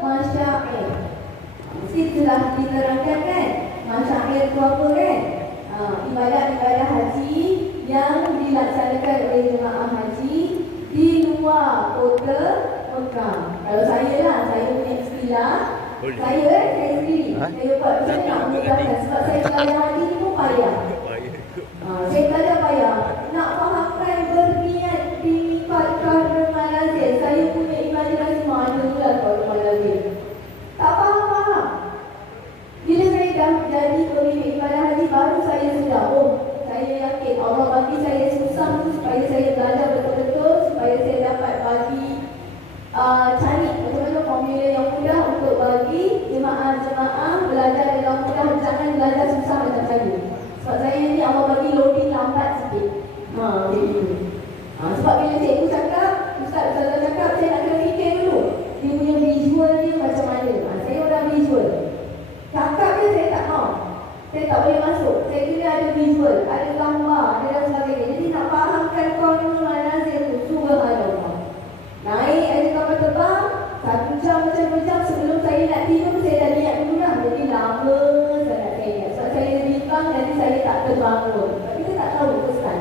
masyair. Mesti sudah diterangkan kan? Masyair itu apa kan? Ibadat-ibadat haji yang dilaksanakan oleh jemaah haji di luar kota Mekah. Kalau saya lah, saya punya istilah. Saya sendiri. Saya buat macam nak memudahkan sebab saya belajar haji ni pun payah. Saya belajar payah. Nak fahamkan berniat di Fatkah Manazil. Saya punya imajinasi mana pula kalau Manazil. Tak faham. Bila saya dah jadi pemimpin ibadah haji, baru saya sedar, oh, saya yakin Allah bagi saya susah tu supaya saya belajar betul-betul, supaya saya dapat bagi cari macam-mana formula yang mudah untuk bagi jemaah-jemaah belajar dengan mudah. Jangan belajar susah macam saya. Sebab saya ni Allah bagi loading lambat sikit. Macam itu. Sebab bila cikgu cakap, Ustaz cakap, saya nak kena fikir dulu dia punya visual dia macam mana. Saya orang visual. Cakap dia saya tak mahu. Saya tak boleh masuk. Saya kena ada visual, ada gambar, ada dan sebagainya. Jadi nak fahamkan Qaulul Manazil tu, subhanallah. Naik aja kapal terbang, 1 jam macam 2 jam sebelum saya nak tidur, saya dah niat dulu lah. Jadi lama sangat saya ingat. Sebab saya bimbang nanti saya tak terbangun. Tapi kita tak tahu pesan.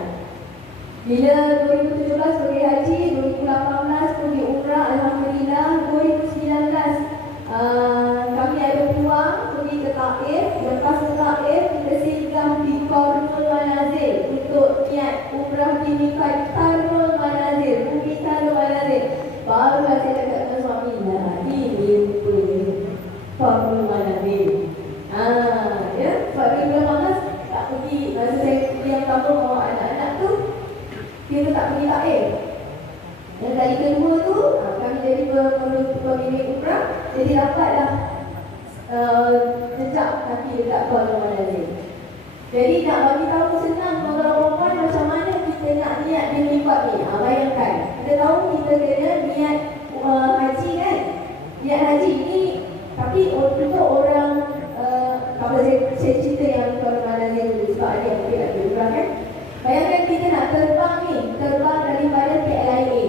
Bila 2017 pergi haji, 2018 pergi umrah, alhamdulillah. 2019 kami ada peluang pergi ke Taif. Lepas ke Taif, kita singgah di Qaulul Manazil untuk niat umrah di Miqat Tarul Manazil, Bumi Tarul Manazil. Barulah saya cakap dengan suami, ini rupanya Qaulul Manazil. Ya, sebab 2018 tak pergi. Masa saya pergi yang kampung bawa anak-anak tu, dia tak pergi Taif. Yang kali kedua tu, kami jadi pemimpin umrah. Jadi dapatlah jejak kaki dekat Qaulul Manazil. Jadi nak bagi tahu senang tuan-tuan macam mana kita nak niat di miqat ni. Bayangkan, kita tahu kita kena niat haji kan. Niat haji ni, tapi untuk orang kalau saya cerita yang Qaulul Manazil dulu sebab ada yang mungkin nak umrah kan. Bayangkan kita nak terbang ni, terbang daripada KLIA.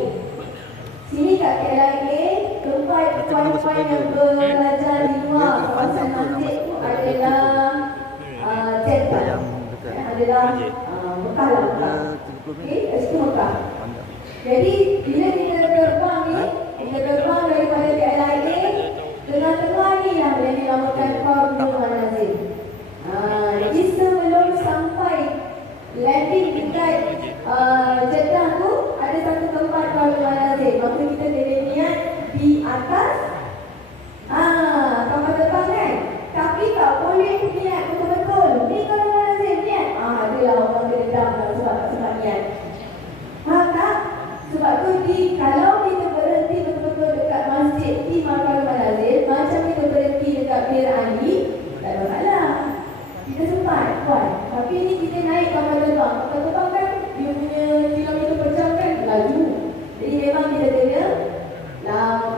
Sini kat KLIA, tempat puan-puan yang belajar di luar kawasan masjid tu adalah Jeddah. Adalah Mekah lah, Mekah. Okey, kat situ Mekah. Jadi bila kita terbang ni, kita terbang daripada KLIA, tengah-tengah ni lah yang dinamakan Qaulul Manazil. Jadi sebelum sampai landing dekat Jeddah tu, ada satu tempat Qaulul Manazil. Maka kita kena niat di atas kapal terbang kan. Tapi tak boleh niat betul-betul. Ni Qaulul Manazil niat. Adalah orang kededam sebab niat. Tak? Sebab tu kalau kita berhenti betul-betul dekat masjid di Qaulul Manazil, macam kita berhenti dekat Bir Ali, tak ada masalah. Kita sempat buat. Tapi ni kita naik kapal terbang. Kapal terbang kan dia punya kilometer per jam kan laju. Jadi memang kita kena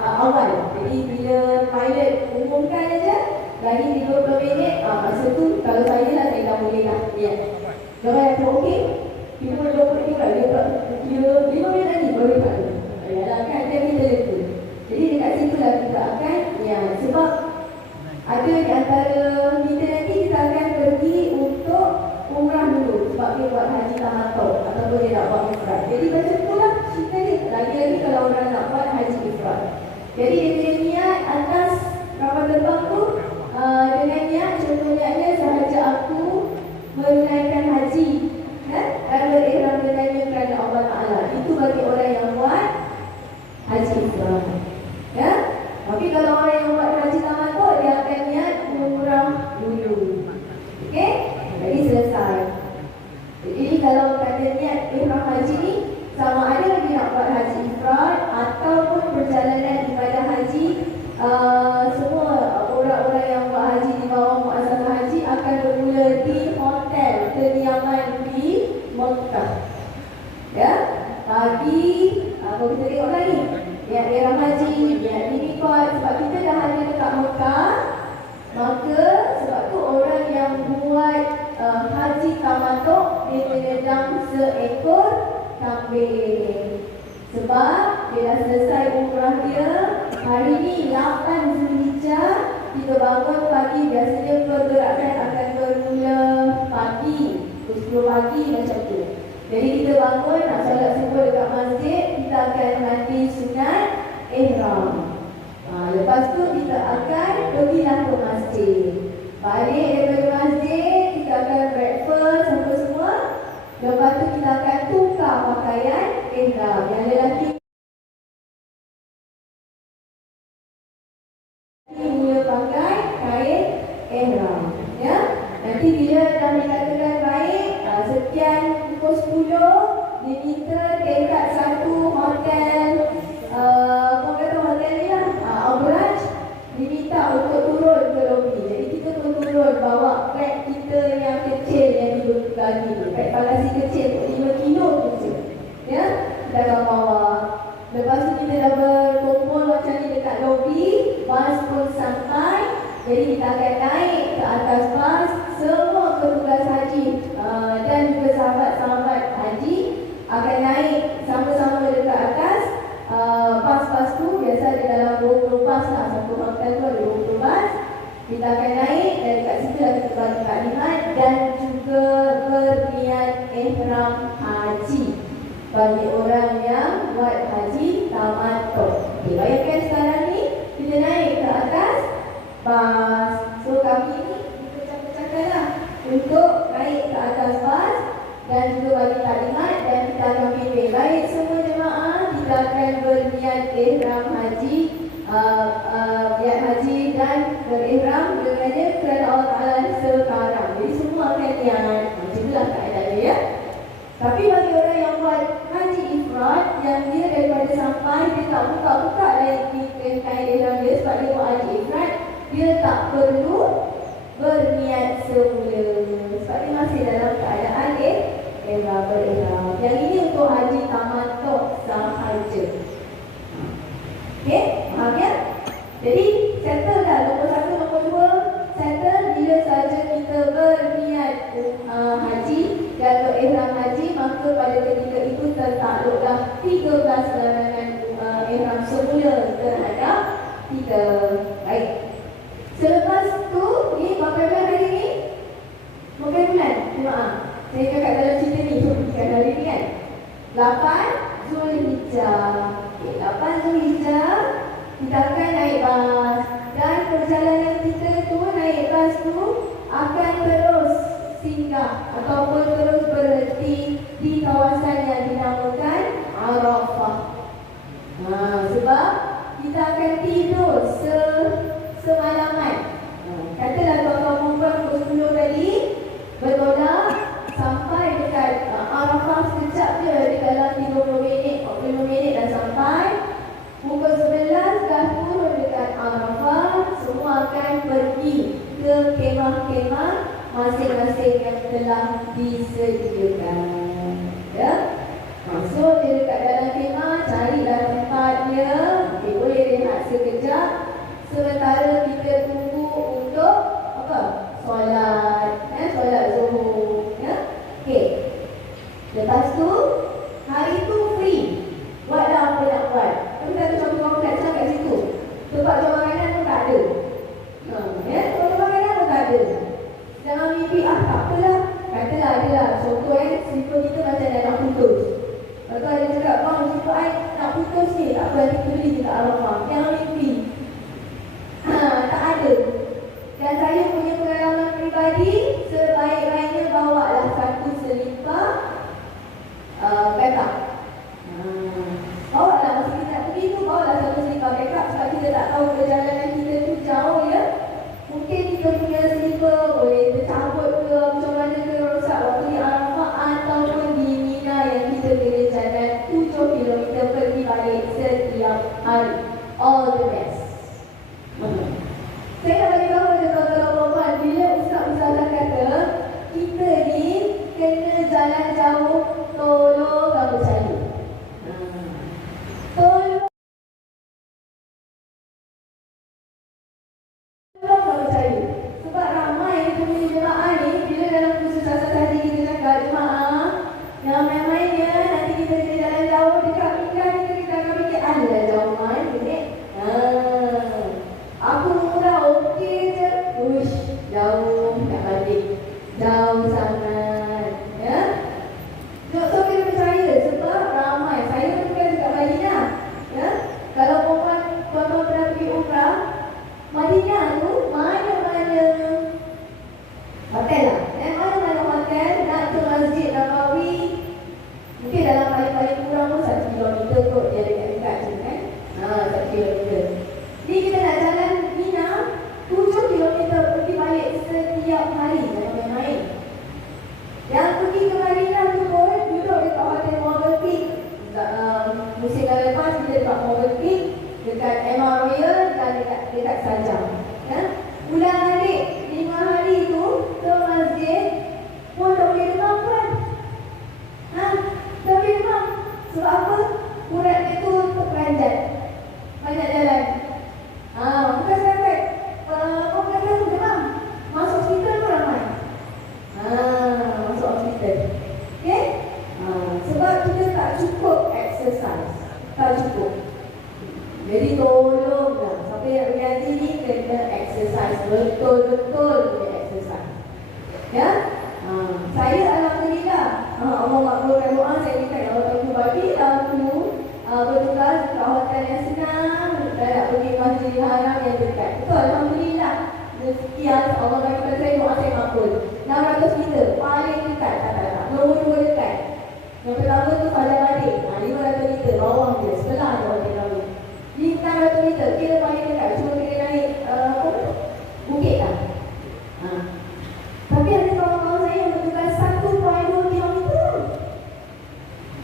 awal. Jadi bila pilot umumkan aja lagi 30 minit, masa tu kalau saya lah saya dah boleh lah niat. Kalau yang tu okey, kita boleh 20 minit dia 5 minit lagi boleh tak? Yalah kan dia kita lepas. Jadi dekat situ lah kita akan sebab ada di antara kita nanti kita akan pergi untuk umrah dulu sebab dia buat haji tamattu ataupun dia nak buat ifrad. Jadi macam tu lah cerita dia. Lagi-lagi kalau orang nak buat haji ifrad. Jadi dia punya niat atas kapal terbang tu dengan niat, contoh niatnya sahaja aku menunaikan haji dan berihram dengannya kerana Allah Ta'ala. Itu bagi orang yang buat haji ifrad. Ya? Tapi kalau orang yang buat haji tamattu, dia akan niat umrah dulu. Okey? Jadi selesai. Jadi kalau kata niat ihram haji ni, sama ada dia nak buat haji ifrad ataupun perjalanan ibadah haji, semua orang-orang yang buat haji di bawah muassasah haji akan bermula di hotel kediaman di Mekah. Ya? Pagi, kalau kita tengok lagi niat ihram haji, niat di miqat. Sebab kita dah ada dekat Mekah, maka sebab tu orang yang buat haji tamattu dia menyedang seekor kambing. Sebab dia dah selesai umrah dia, Hari ni 8 Zulhijjah, kita bangun pagi. Biasanya pergerakan akan bermula pagi, pukul 10 pagi macam tu. Jadi kita bangun, nak solat subuh dekat masjid, kita akan mandi sunat ihram. Lepas tu kita akan pergilah ke masjid. Balik daripada masjid, kita akan breakfast semua. Lepas tu kita akan tukar pakaian ihram. Yang lelaki mula pakai kain ihram, ya. Nanti bila dah dikatakan baik, sekian pukul 10 diminta tingkat 1 hotel, orang kata hotel ni lah, Abraj, diminta untuk turun ke lobi. Jadi kita pun turun, bawa beg kita yang kecil yang dibagi tu, beg bagasi kecil 5 kilo tu je, ya. Kita akan bawa. Lepas tu kita dah berkumpul macam ni dekat lobi, bas pun sampai. Jadi kita akan naik ke atas bas, semua petugas haji dan juga sahabat-sahabat haji akan naik sama-sama dekat atas bas-bas tu. Biasa ada dalam 20 bas lah, satu hotel tu ada 20 bas. Kita akan naik dan dekat situ dah kita bagi taklimat dan juga berniat ihram haji bagi orang yang buat haji tamattu. Okay, bayangkan sekarang ni kita naik ke atas bas. So kami ni bercakap-cakap lah untuk naik ke atas bas dan juga bagi taklimat dan kita akan pimpin. Baik semua jemaah, kita akan berniat ihram haji, niat haji dan berihram dengannya kerana Allah Ta'ala sekarang. Jadi semua akan niat. Macam itulah keadaannya, ya. Tapi bagi orang yang buat haji ifrad, yang dia daripada sampai, dia tak buka-buka lagi kain ihram dia sebab dia buat haji ifrad, dia tak perlu berniat semula sebab dia masih dalam keadaan berihram. Yang ini untuk haji tamattu sahaja. Okey, faham ya? Jadi settle dah nombor 1, nombor 2 settle. Bila saja kita berniat haji dan berihram haji, maka pada ketika itu tertakluklah 13 larangan ihram semula terhadap kita. Baik. Selepas tu, ni berapa bulan hari ni? Berapa bulan? Jemaah. Saya cakap dalam cerita ni, bukan hari ni kan? 8 Zulhijjah. Okay, 8 Zulhijjah, kita akan naik bas. Dan perjalanan kita tu, naik bas tu akan terus singgah ataupun terus berhenti di kawasan yang dinamakan Arafah. Sebab kita akan tidur semalaman. Katalah tuan-tuan perempuan pukul 10 tadi bertolak sampai dekat Arafah sekejap je, di dalam 30 minit, 40 minit dah sampai. Pukul 11 dah turun dekat Arafah. Semua akan pergi ke kemah-kemah masing-masing yang telah disediakan, ya. Masuk je dekat dalam kemah, carilah tempatnya. Okay, boleh rehat sekejap sementara kita tunggu untuk apa? Solat, solat zuhur, ya. Okey. Lepas tu hari tu free. Buatlah apa nak buat. Tapi tak ada contoh macam kat situ. Tempat jual makanan pun tak ada. Ya, tempat jual makanan pun tak ada. Jangan mimpi, tak apalah. Katalah adalah contoh simple kita macam nak putus. Lepas tu ada cakap, bang, simple nak putus ni. Tak apa, kita beli dekat Arafah. Jangan mimpi. Tak ada. Dan saya punya pengalaman peribadi, sebaik-baiknya bawalah satu selipar backup. Bawalah, masa kita nak pergi tu, bawalah satu selipar backup sebab kita tak tahu perjalanan kita tu jauh, ya. Mungkin kita punya selipar boleh tercabut ke, macam mana ke, rosak waktu di Arafah ataupun di Mina yang kita kena jalan 7 km pergi balik setiap hari. dekat MR Royal dan dekat Sajam. Ya. Pulang adik 5 hari tu ke masjid pun tak boleh demam kan? Tak boleh demam. Sebab apa? Urat dia tu terperanjat. Banyak jalan. Bukan sampai kau kata aku demam. Masuk hospital pun ramai. Masuk hospital. Okay? Sebab kita tak cukup exercise. Tak cukup. Jadi tolonglah. Siapa yang bergaji ni kena exercise. Betul-betul kena exercise. Ya? Saya alhamdulillah. Allah makbulkan doa saya minta Allah Ta'ala bagi aku bertugas ke hotel yang senang dan nak pergi Masjidil Haram yang dekat. Betul, alhamdulillah. Rezeki Allah bagi pada saya, doa saya makbul. 600 meter paling dekat. Tak. Nombor 2 dekat. Yang pertama tu Fajar Balik. 500 meter bawah dia, sebelah dia Hotel Rawi. 600 meter kira paling dekat. Cuma kira naik bukit lah. Tapi ada kawan-kawan saya yang bertugas 1.2 kilometer.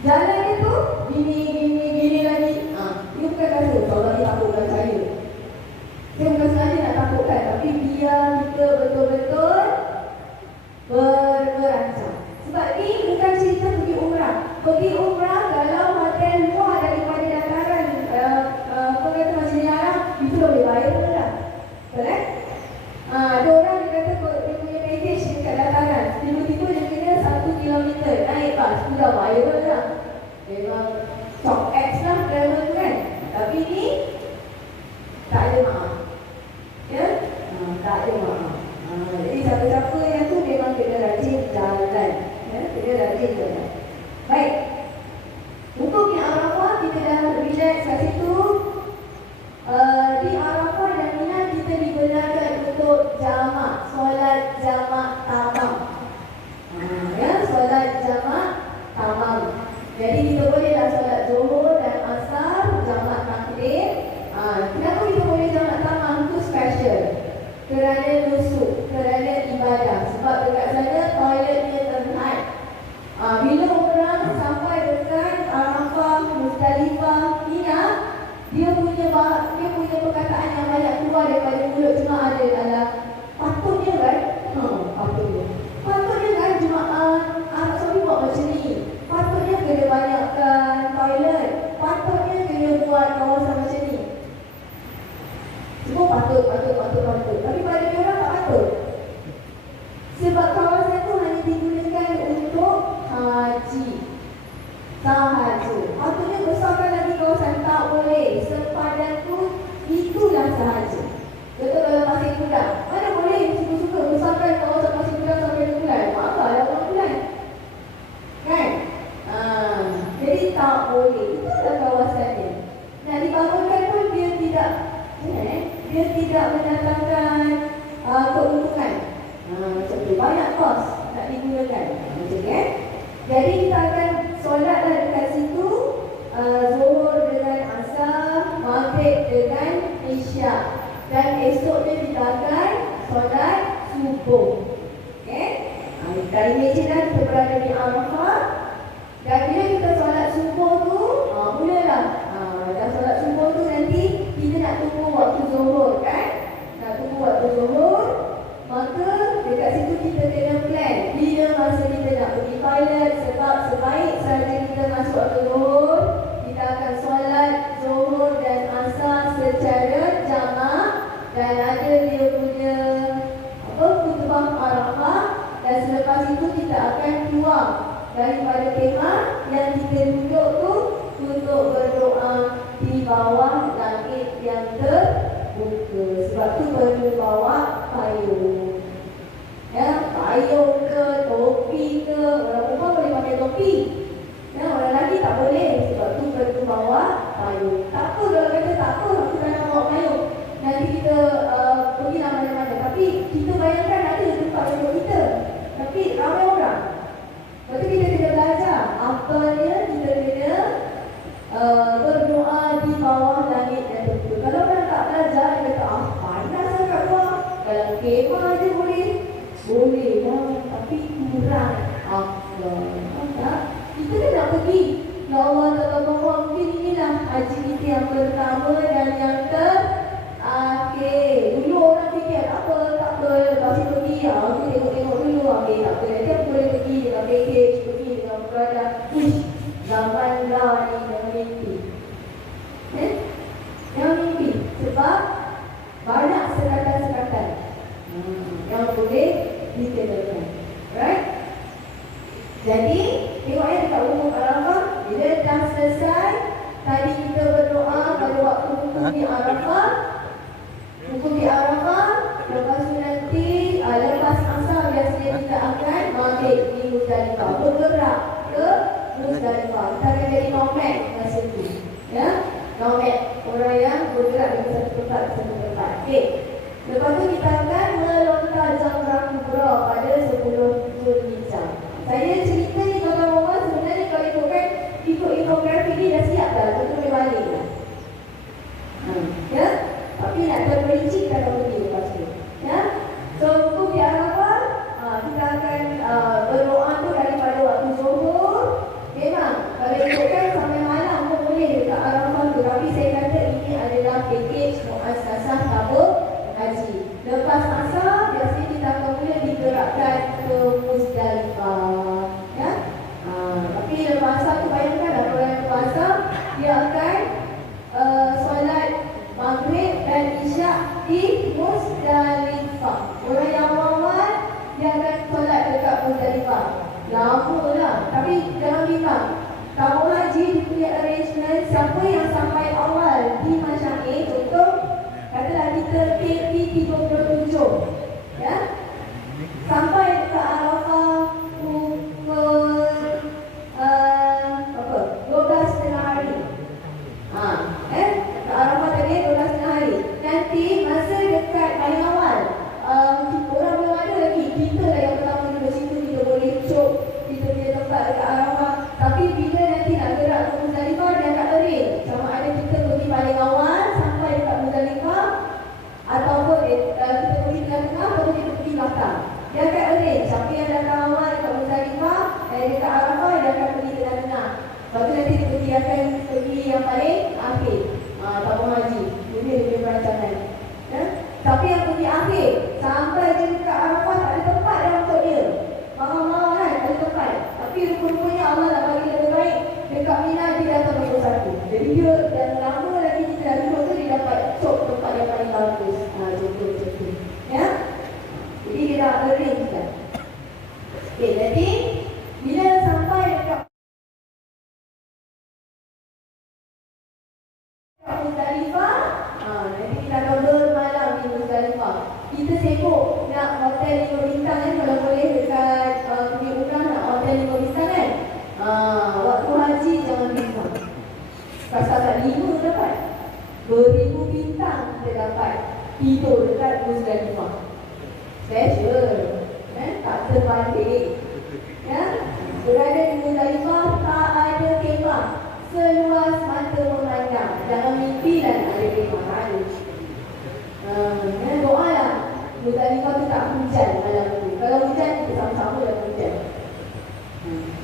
Jalan dia tu gini lagi. Dia bukan rasa kalau dia takutkan saya. Saya bukan sengaja nak takutkan, tapi biar kita betul-betul berancang. Sebab ni bukan cerita pergi umrah. Pergi umrah kalau hotel luar daripada dataran kata Masjidil Haram, itu boleh bayar pun lah. Betul kan? Ada orang dia kata dia punya package dekat dataran, tiba-tiba dia kena 1 kilometer naik bas, sudah bayar pun lah. Memang top X lah driver kan. Tapi ni tak ada maaf. Ya? Tak ada maaf. Jadi siapa-siapa yang tu memang kena rajin jalan. Ya? Kena rajin jalan. Baik. Untuk di Arafah kita dah relax kat situ. Di Arafah dan Mina kita dibenarkan untuk jamak, solat jamak tamam. Ya, solat jamak tamam. Jadi kita bolehlah solat Zuhur dan Asar jamak takdim. Kenapa kita boleh jamak tamam? Itu special. Kerana nusuk, kerana ibadah. Sebab dekat sana toiletnya terhad. Bila orang sampai dekat Arafah, Muzdalifah, Mina, dia punya perkataan yang banyak keluar daripada mulut jemaah dia adalah patutnya kan? Patutnya kan jemaah Arab Saudi buat macam ni. Patutnya kena banyakkan toilet. Patutnya kena buat kawasan macam ni. Semua patut. Tapi pada dia orang tak patut. Sebab kawasan tu hanya digunakan untuk haji sahaja. Patutnya besarkan lagi kawasan. Tak boleh. Sepadan tu itulah sahaja. Betul dalam Pasir Kuda. Mana boleh suka-suka besarkan kawasan Pasir Kuda sampai 2 bulan. Apa dah 2 bulan. Kan? Jadi tak boleh. Itulah kawasannya. Nak dibangunkan pun dia tidak mendatangkan keuntungan. Macam tu. Banyak kos nak digunakan. Macam tu kan? Jadi kita akan solatlah dekat situ. Zuhur dengan Asar, Maghrib dengan Isyak. Dan esoknya kita akan solat subuh. Okay? Kita imagine dah kita berada di Arafah. Dan bila kita solat subuh tu, mulalah. Dah solat subuh tu nanti kita nak tunggu waktu Zuhur kan? Nak tunggu waktu Zuhur. Maka dekat situ kita kena plan bila masa kita nak pergi toilet. Sebab sebaik saja kita masuk waktu Zuhur, kita akan solat Zuhur dan Asar secara jamak. Dan ada dia punya khutbah Arafah. Dan selepas itu kita akan keluar daripada kemah yang kita duduk tu untuk berdoa di bawah langit yang terbuka. Sebab tu perlu bawa payung. Ya, payung ke, topi ke. Orang perempuan boleh pakai topi. Ya, orang lelaki tak boleh. Sebab tu perlu bawa payung. Tak apa kalau kata tak apa, aku tak nak bawa payung. Nanti kita pergi mana-mana. Tapi kita bayangkan ada tempat untuk kita. Tapi ramai orang. Lepas tu kita kena belajar. Apanya kita kena berdoa di bawah langit yang terbuka. Kalau orang tak belajar, dia kata, panas sangat luar. Dalam kemah je boleh. Boleh lah. Tapi kurang. Tak? Kita kan nak pergi. Ya Allah, tak tahu mungkin inilah haji kita yang pertama dan yang terakhir. Dulu orang fikir tak apa, lepas itu pergi, aku tengok-tengok dulu, tak apa, nanti aku boleh pergi dengan package, pergi dengan produk. Zaman dah ni jangan mimpi. Jangan mimpi, sebab banyak sekatan-sekatan yang boleh dikenakan. Right? Jadi, tengok dekat Wukuf Arafah, bila dah selesai, tadi kita berdoa pada waktu wukuf di Arafah. Wukuf di Arafah, lepas tu nanti, lepas asar biasanya kita akan maghrib di Muzdalifah. Bergerak ke Muzdalifah. Kita akan jadi nomad masa tu. Ya? Nomad. Orang yang bergerak dari satu tempat ke satu tempat. Okey. Lepas tu kita akan melontar jamrah kubra pada 10 Zulhijjah. Saya cerita ni kawan-kawan, sebenarnya kalau ikut infografi ni dah siap dah, kita boleh balik dah. Ya? Tapi nak terperinci kalau pergi lepas tu. Ya? So, wukuf di Arafah, kita akan berdoa tu daripada waktu Zuhur. Memang, kalau ikutkan sampai malam pun boleh dekat Arafah tu. Tapi saya kata ini adalah package muassasah tabung haji. Lepas asar, biasanya kita akan mula digerakkan ke Muzdalifah. Ya? Tapi lepas asar tu bayangkan apa yang lepas asar, dia akan solat maghrib dan isyak di Muzdalifah. Orang yang awal, dia akan solat dekat Muzdalifah. Lama lah, tapi jangan bimbang. Tabung haji dia punya arrangement, siapa yang sampai awal di Masyair, contoh katalah kita KT 37, ya, sampai ke Arafah pukul 12 setengah hari. Ke Arafah tadi 12 setengah hari. Nanti masa dekat paling awal, orang belum ada lagi, kita lah yang pertama dulu. Situ kita boleh cop kita punya tempat dekat Arafah. Tapi bila nanti nak gerak ke Muzdalifah, dia akan arrange sama ada kita pergi paling awal sampai dekat Muzdalifah, ataupun kita pergi tengah-tengah ataupun kita pergi belakang. Dia akan arrange siapa yang datang awal dekat Muzdalifah, dekat Arafah, dia akan pergi tengah-tengah. Lepas tu nanti dia akan pergi yang paling akhir, tabung haji. Ini dia punya perancangan. Ya? Tapi yang pergi akhir sampai je dekat Arafah, tak ada tempat dah untuk dia. Marah-marah kan, tak ada tempat. Tapi rupanya Allah nak bagi lebih baik. Dekat Mina dia datang nombor 1. Jadi dia dan lama lagi kita dah duduk tu, dia dapat cop tempat yang paling bagus. Contoh-contoh. Ya? Jadi dia dah arrange kan. Okay, jadi bila sampai dekat Muzdalifah, nanti kita akan bermalam di Muzdalifah. Kita sibuk nak hotel 5 bintang kan, kalau boleh dekat pergi umrah nak hotel 5 bintang kan. Waktu haji jangan bimbang. Pasal kat 5 dapat 2000 bintang kita dapat tidur dekat Muzdalifah. Special. Tak terbalik. Ya? Berada di Muzdalifah tak ada kemah. Seluas mata memandang. Jangan mimpi lah nak ada kemah. Tak ada. Doa lah Muzdalifah tu tak hujan malam tu. Kalau hujan, kita sama-sama dah hujan.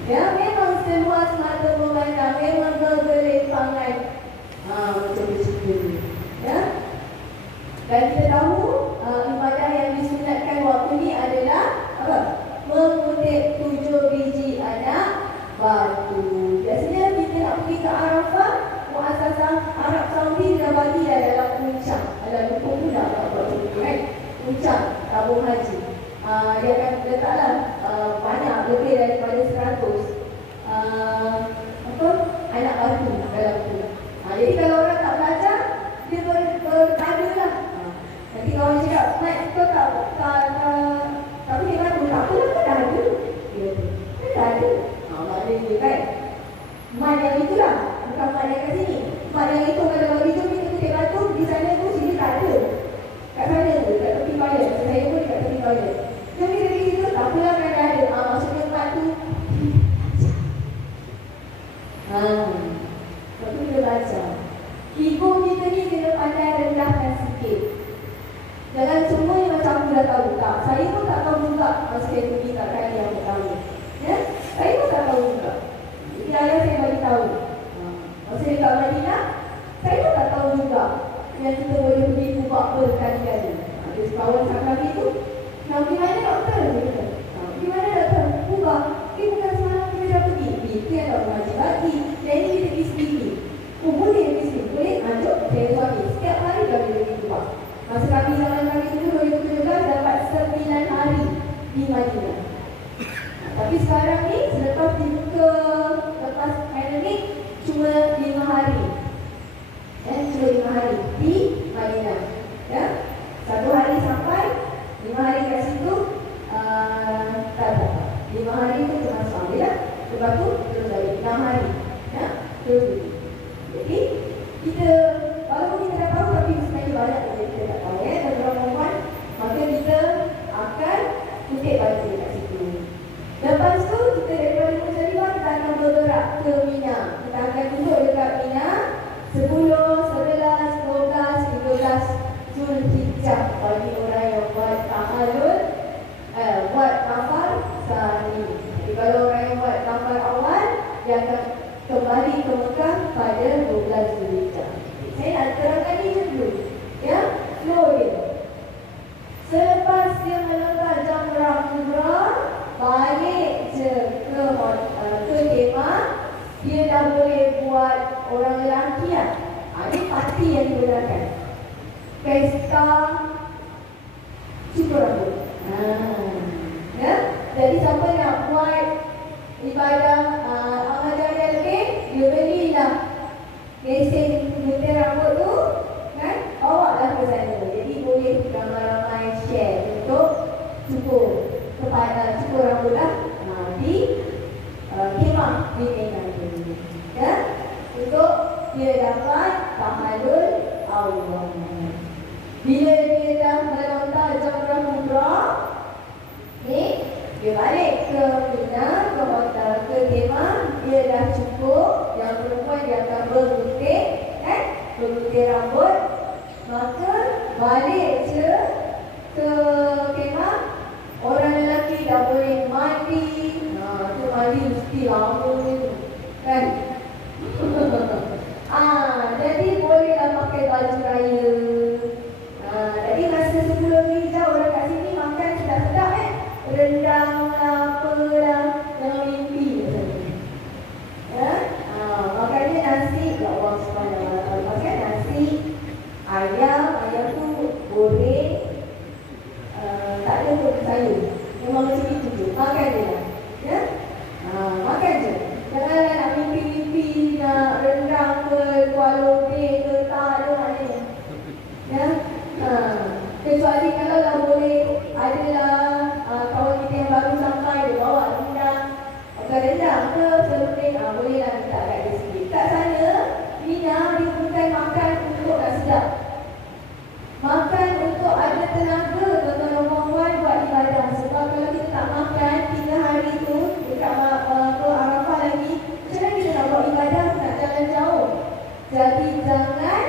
Ya, memang seluas mata memandang. Memang bergelimpangan. Macam bercerita ni. Ya. Dan kita tahu ibadah yang disunatkan waktu ni adalah apa? Mengutip 7 biji anak batu. Biasanya kita nak pergi ke Arafah, muassasah Arab Saudi dah bagi dah dalam puncak. Dalam buku tu dah buat begitu kan. Puncak tabung haji. Dia akan letaklah banyak, lebih daripada 100 anak batu dalam tu. Jadi kalau orang tak belajar, dia bertanya lah. Nanti kawan cakap, Mat, kau tak boleh batu. Tak apalah, kau dah ada. Dia kata, dah ada. Maknanya dia kan. Mat yang itulah, bukan mat yang kat sini. Mat yang itu kalau bagi jom kita kutip batu, di sana tu sini tak ada. Kat sana tu, kat tepi toilet. Saya pun dekat tepi toilet. Jom kita pergi situ, tak apalah kan dah ada. Maksudnya mat tu. Lepas tu kita baca. Ego kita ni kena pandai rendahkan sikit. Jangan semua yang macam aku dah tahu. Tak, saya pun tak tahu juga yang kita boleh pergi kubak berkali-kali. Ada kawan kat kami tu, nak pergi mana doktor? Dia kata, pergi mana doktor? Kubak. Bukan semalam kita dah pergi. Itu yang tak wajib lagi. Dan ini kita pergi sendiri. Oh boleh pergi sendiri? Boleh? Jom, saya suami. Setiap hari kami pergi kubak. Masa kami zaman kami dulu 2017 dapat 9 hari di Madinah. Tapi sekarang ni selepas dibuka, lepas pandemik, cuma 5 hari. Cuma 5 hari di Madinah. Ya, 1 hari sampai 5 hari kat situ. Tak. 5 hari tu termasuk ambil lah. Lepas tu terus balik 6 hari. Ya, terus pergi. Jadi kita, walaupun kita dah tahu, tapi sebenarnya banyak yang kita tak tahu. Bagi orang perempuan, maka kita akan kutip baju kat situ. Lepas tu kita daripada Musdalifah kita akan bergerak ke Mina. Kita akan duduk dekat Mina 10, 11, 12, 13 Zulhijjah bagi orang yang buat tahallul, buat nafar sani. Jadi kalau orang yang buat nafar awal, dia akan kembali ke Mekah pada 12 Zulhijjah. Saya nak terangkan ni je dulu. Ya, flow dia. Selepas dia melanggar Jamrah Kubra, balik je ke kemah, dia dah boleh buat orang lelaki lah. Ini parti yang digunakan. Pesta cukur rambut. Ya? Jadi siapa nak buat ibadah amal jariah lebih, dia belilah mesin gunting rambut tu, kan? Bawa lah ke sana. Jadi boleh ramai-ramai share untuk cukur rambut lah di kemah di Mina ini. Ya? Untuk dia dapat tahallul awal. Bila dia dah melontar Jamrah Kubra, dia balik ke Mina, ke hotel, ke kemah. Dia dah cukup. Yang perempuan dia akan bergunting, bergunting rambut. Maka balik je ke kemah. Orang lelaki dah boleh mandi. Tu mandi mesti lama tu, kan? Jadi bolehlah pakai baju raya. Jadi masa sebelum Zulhijjah orang kat sini makan sedap-sedap, rendang lah, apalah, jangan mimpi macam tu. Makannya nasi, ya Allah SWT. Makan nasi, ayam tu goreng, tak ada pun sayur. Memang macam itu je, makan je lah. Ya? Makan je. Janganlah nak mimpi-mimpi nak rendang ke, kuah lodeh ke, tak ada maknanya. Ya? Kecuali kalau dah boleh, adalah kawan kita yang baru sampai, dia bawa rendang. Atau rendang ke, seluteng, bolehlah minta kat dia sikit. Kat sana, Mina dia bukan makan untuk nak sedap. Makan untuk ada tenaga tuan-tuan dan puan buat ibadah. Sebab kalau kita tak makan 3 hari tu dekat Arafah lagi, macam mana kita nak buat ibadah, nak jalan jauh? Jadi jangan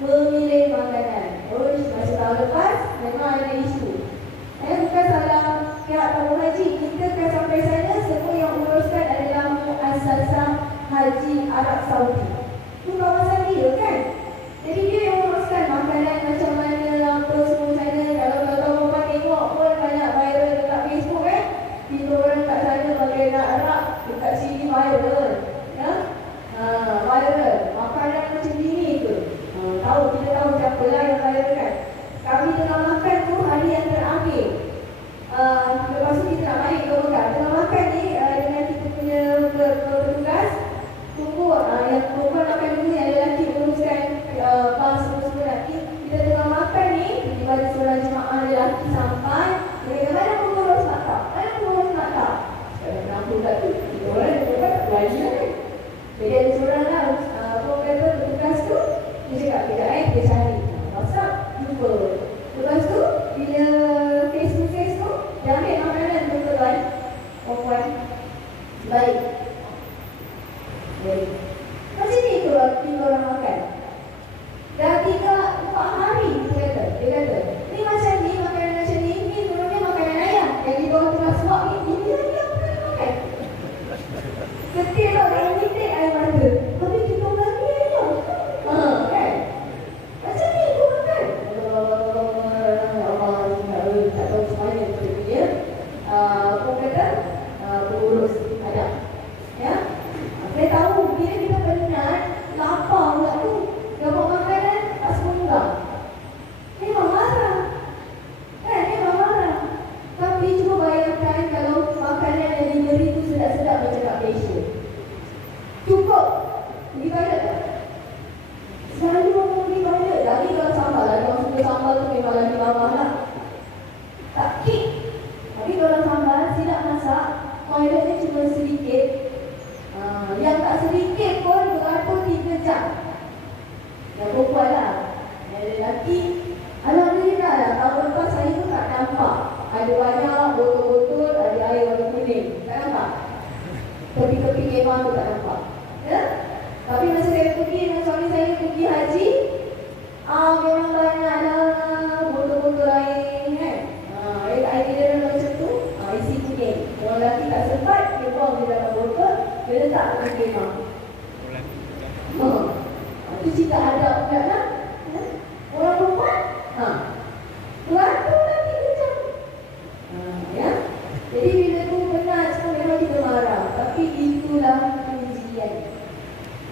memilih makanan. Masa tahun lepas memang ada isu. Bukan salah pihak tabung haji. Kita kan sampai sana, semua yang uruskan adalah Muassasah Haji Arab Saudi. Itu kawasan dia kan? Jadi dia yang uruskan makanan macam mana, apa semua sana. Kalau korang tengok pun banyak viral dekat Facebook kan. Kita orang kat sana pakai nak Arab, dekat sini viral. Ya? Viral. Makanan macam ni ke? Kita tahu siapa lah yang viral kan. Kami tengah makan tu hari yang terakhir. Lepas tu kita nak balik ke Mekah. Tengah makan ni dengan kita punya petugas. Tunggu yang perempuan makan dulu, yang lelaki uruskan bas semua lelaki. Kita tengah makan ni, tiba-tiba ada seorang jemaah lelaki sampai. Dia kata, mana pengurus maktab? Mana pengurus maktab? Sekarang kenapa tak tu? Kita orang tak berani lah kan. Jadi ada seorang lah, operator petugas tu. Dia cakap, kejap dia cari WhatsApp, jumpa. Lepas tu, bila face to face tu, dia ambil makanan untuk tuan perempuan. Baik. Macam ni tu kita orang makan. Dah 3-4 hari dia kata, ni macam ni, makanan macam ni turunnya makanan ayam. Yang di bawah tengah suap ni, ini lagi apa nak makan? Setia tau, dia menitik air mata. Tapi kita lagi ayam. Kan? Macam ni tak sedikit pun beratur 3 jam. Yang perempuan lah. Yang lelaki, alhamdulillah lah, tahun lepas saya tu tak nampak ada banyak botol-botol, ada air warna kuning. Tak nampak? Tepi-tepi kemah tu tak nampak. Ya? Tapi masa saya pergi dengan suami saya pergi haji, memang banyaklah botol-botol air kan. Air mineral macam tu, isi kuning. Orang lelaki tak sempat, dia buang di dalam botol, dia letak di kemah. Itu cerita adab pula lah. Orang perempuan, beratur lagi macam. Ya. Jadi bila tu penat semua memang kita marah. Tapi itulah ujian.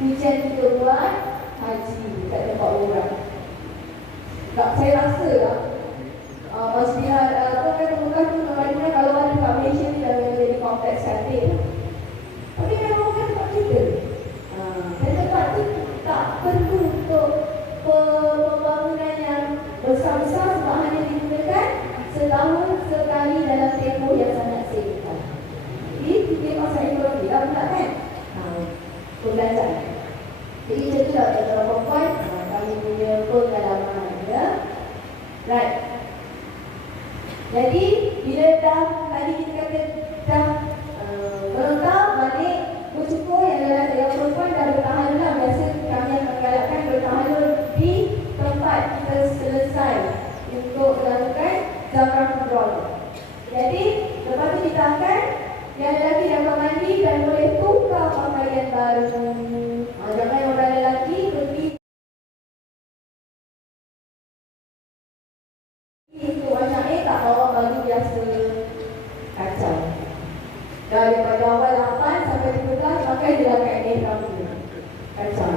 Ujian kita buat haji kat tempat orang. Tak, saya rasa lah Masjid Mekah tu Madinah kalau ada kat Malaysia ni dah menjadi kompleks cantik. Tapi memang bukan tempat kita. Dan tempat tu tak perlu untuk pembangunan yang besar-besar sebab hanya digunakan setahun sekali dalam tempoh yang sangat singkat. Jadi fikir pasal ekonomi lah pula kan. Perbelanjaan. Jadi macam tu lah kalau perempuan kami punya pengalaman ya. Right. Jadi bila dah tadi kita kata dah melengkap balik bersyukur yang perempuan dah bertahan lah. Biasa kami akan galakkan bertahan di tempat kita selesai untuk melakukan Zamrah Kubra. Jadi lepas tu kita akan yang lelaki dapat mandi dan boleh tukar pakaian baru. Jangan orang lelaki pergi untuk macam tak bawa baju biasa, kacau. Daripada awal 8 sampai 12 pakai je lah kat ihram tu. Kacau.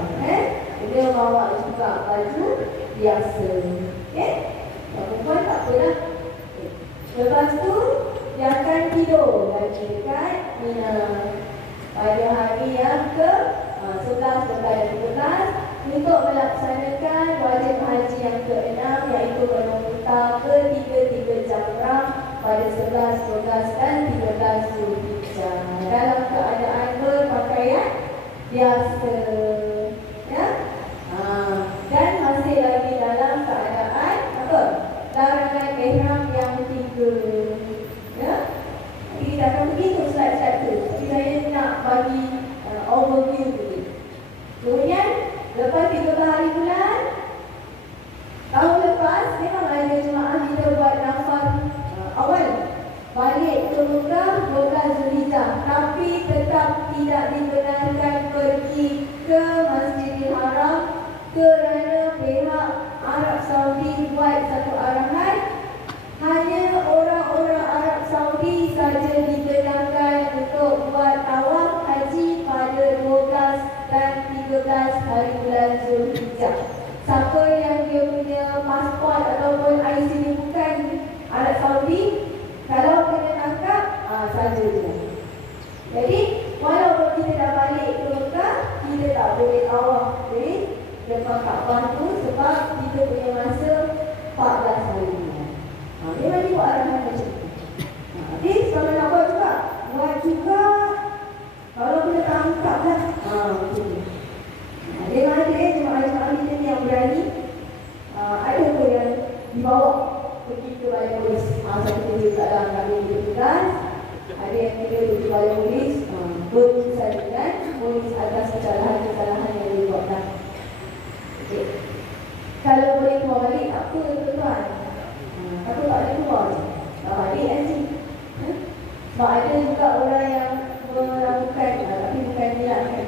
Dia bawa juga baju biasa. Okay? Yang perempuan tak apalah. Lepas tu dia akan tidur lagi dekat Mina pada hari yang ke 11, 12 dan 13 untuk melaksanakan wajib haji yang ke-6 iaitu menunta ke-3 Jamrah pada 11, 12 dan 13 Zulhijjah dalam keadaan berpakaian biasa. Ya? Dan masih lagi dalam keadaan apa? Larangan ihram yang 3. Ya? Jadi kita akan pergi untuk slide-slide tu. Tapi saya nak bagi overview dulu. Kemudian lepas 13 hari bulan tahun lepas memang ada jemaah kita buat nafar awal balik ke Mekah 12 Zulhijjah, tapi tetap tidak dibenarkan pergi ke Masjidil Haram kerana pihak Arab Saudi buat satu arahan hanya orang-orang Arab Saudi saja dibenarkan untuk buat tawaf haji pada 12 dan 13 hari bulan Zulhijjah. Siapa yang dia punya pasport ataupun IC dia bukan Arab Saudi, kalau kena tangkap, saja je. Jadi, walaupun kita dah balik ke Mekah, kita tak boleh tawaf di depan Kaabah tu sebab kita punya masa 14 hari bulan. Memang dia buat arahan macam tu. Jadi, kalau nak buat juga kalau kita tangkap lah. Macam tu. Dia ada jemaah-jemaah kita ni yang berani. Ada pun yang dibawa pergi ke balai polis. Satu kerja kat dalam kami dia tugas. Ada yang kita pergi balai polis berurusan dengan polis atas kesalahan-kesalahan yang dia buat dah. Okay. Kalau boleh keluar balik, tak apa tuan-tuan. Tapi tak boleh keluar je. Tak balik kan sih. Sebab ada juga orang yang melakukan, tapi bukan niat kan.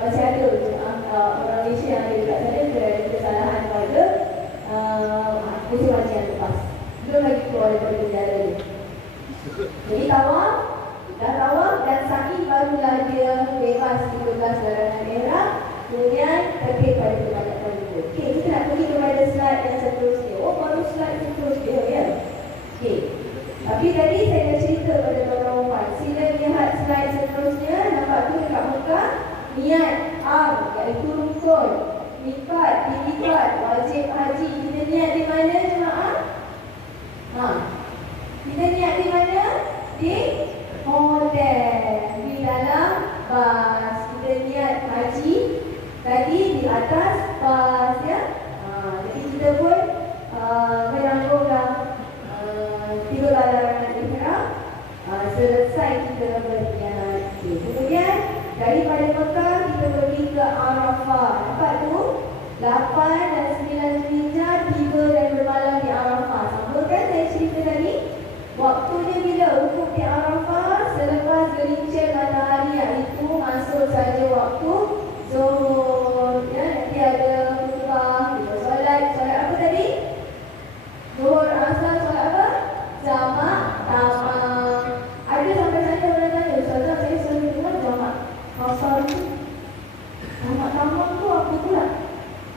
Masih ada orang Malaysia yang ada dekat sana kerana kesalahan pada musim haji yang lepas. Belum lagi keluar daripada penjara dia. Jadi tawaf dan sa'i barulah dia bebas 13 larangan ihram. Kemudian terkait pada kebanyakan itu. Okey, kita nak pergi kepada slide yang seterusnya. Baru slide seterusnya ya. Okey. Tapi tadi saya dah cerita pada tuan-tuan. Sila lihat slide seterusnya. Nampak tu dekat muka. Niat iaitu rukun, miqat, miqat, wajib haji. Kita niat di mana jemaah? Kita niat di mana? Di hotel, di dalam bas. haji. Tadi di atas pas ya. Jadi kita pun menanggunglah 3 larangan ihram selesai kita berniat. Kemudian daripada Mekah kita pergi ke Arafah. Nampak tu? 8 dan 9 Zulhijjah, 3 dan bermalam di Arafah. Sama kan saya cerita tadi? Waktunya bila wukuf di Arafah? Selepas gelincir matahari, iaitu masuk saja waktu Zuhur. Ya, nanti ada khutbah, kita solat apa tadi? Zuhur, asar, solat apa? Jamak tamam. Ada sampai sana orang tanya, Ustazah saya selalu dengar jamak asar tu. Jamak tamam tu apa pula?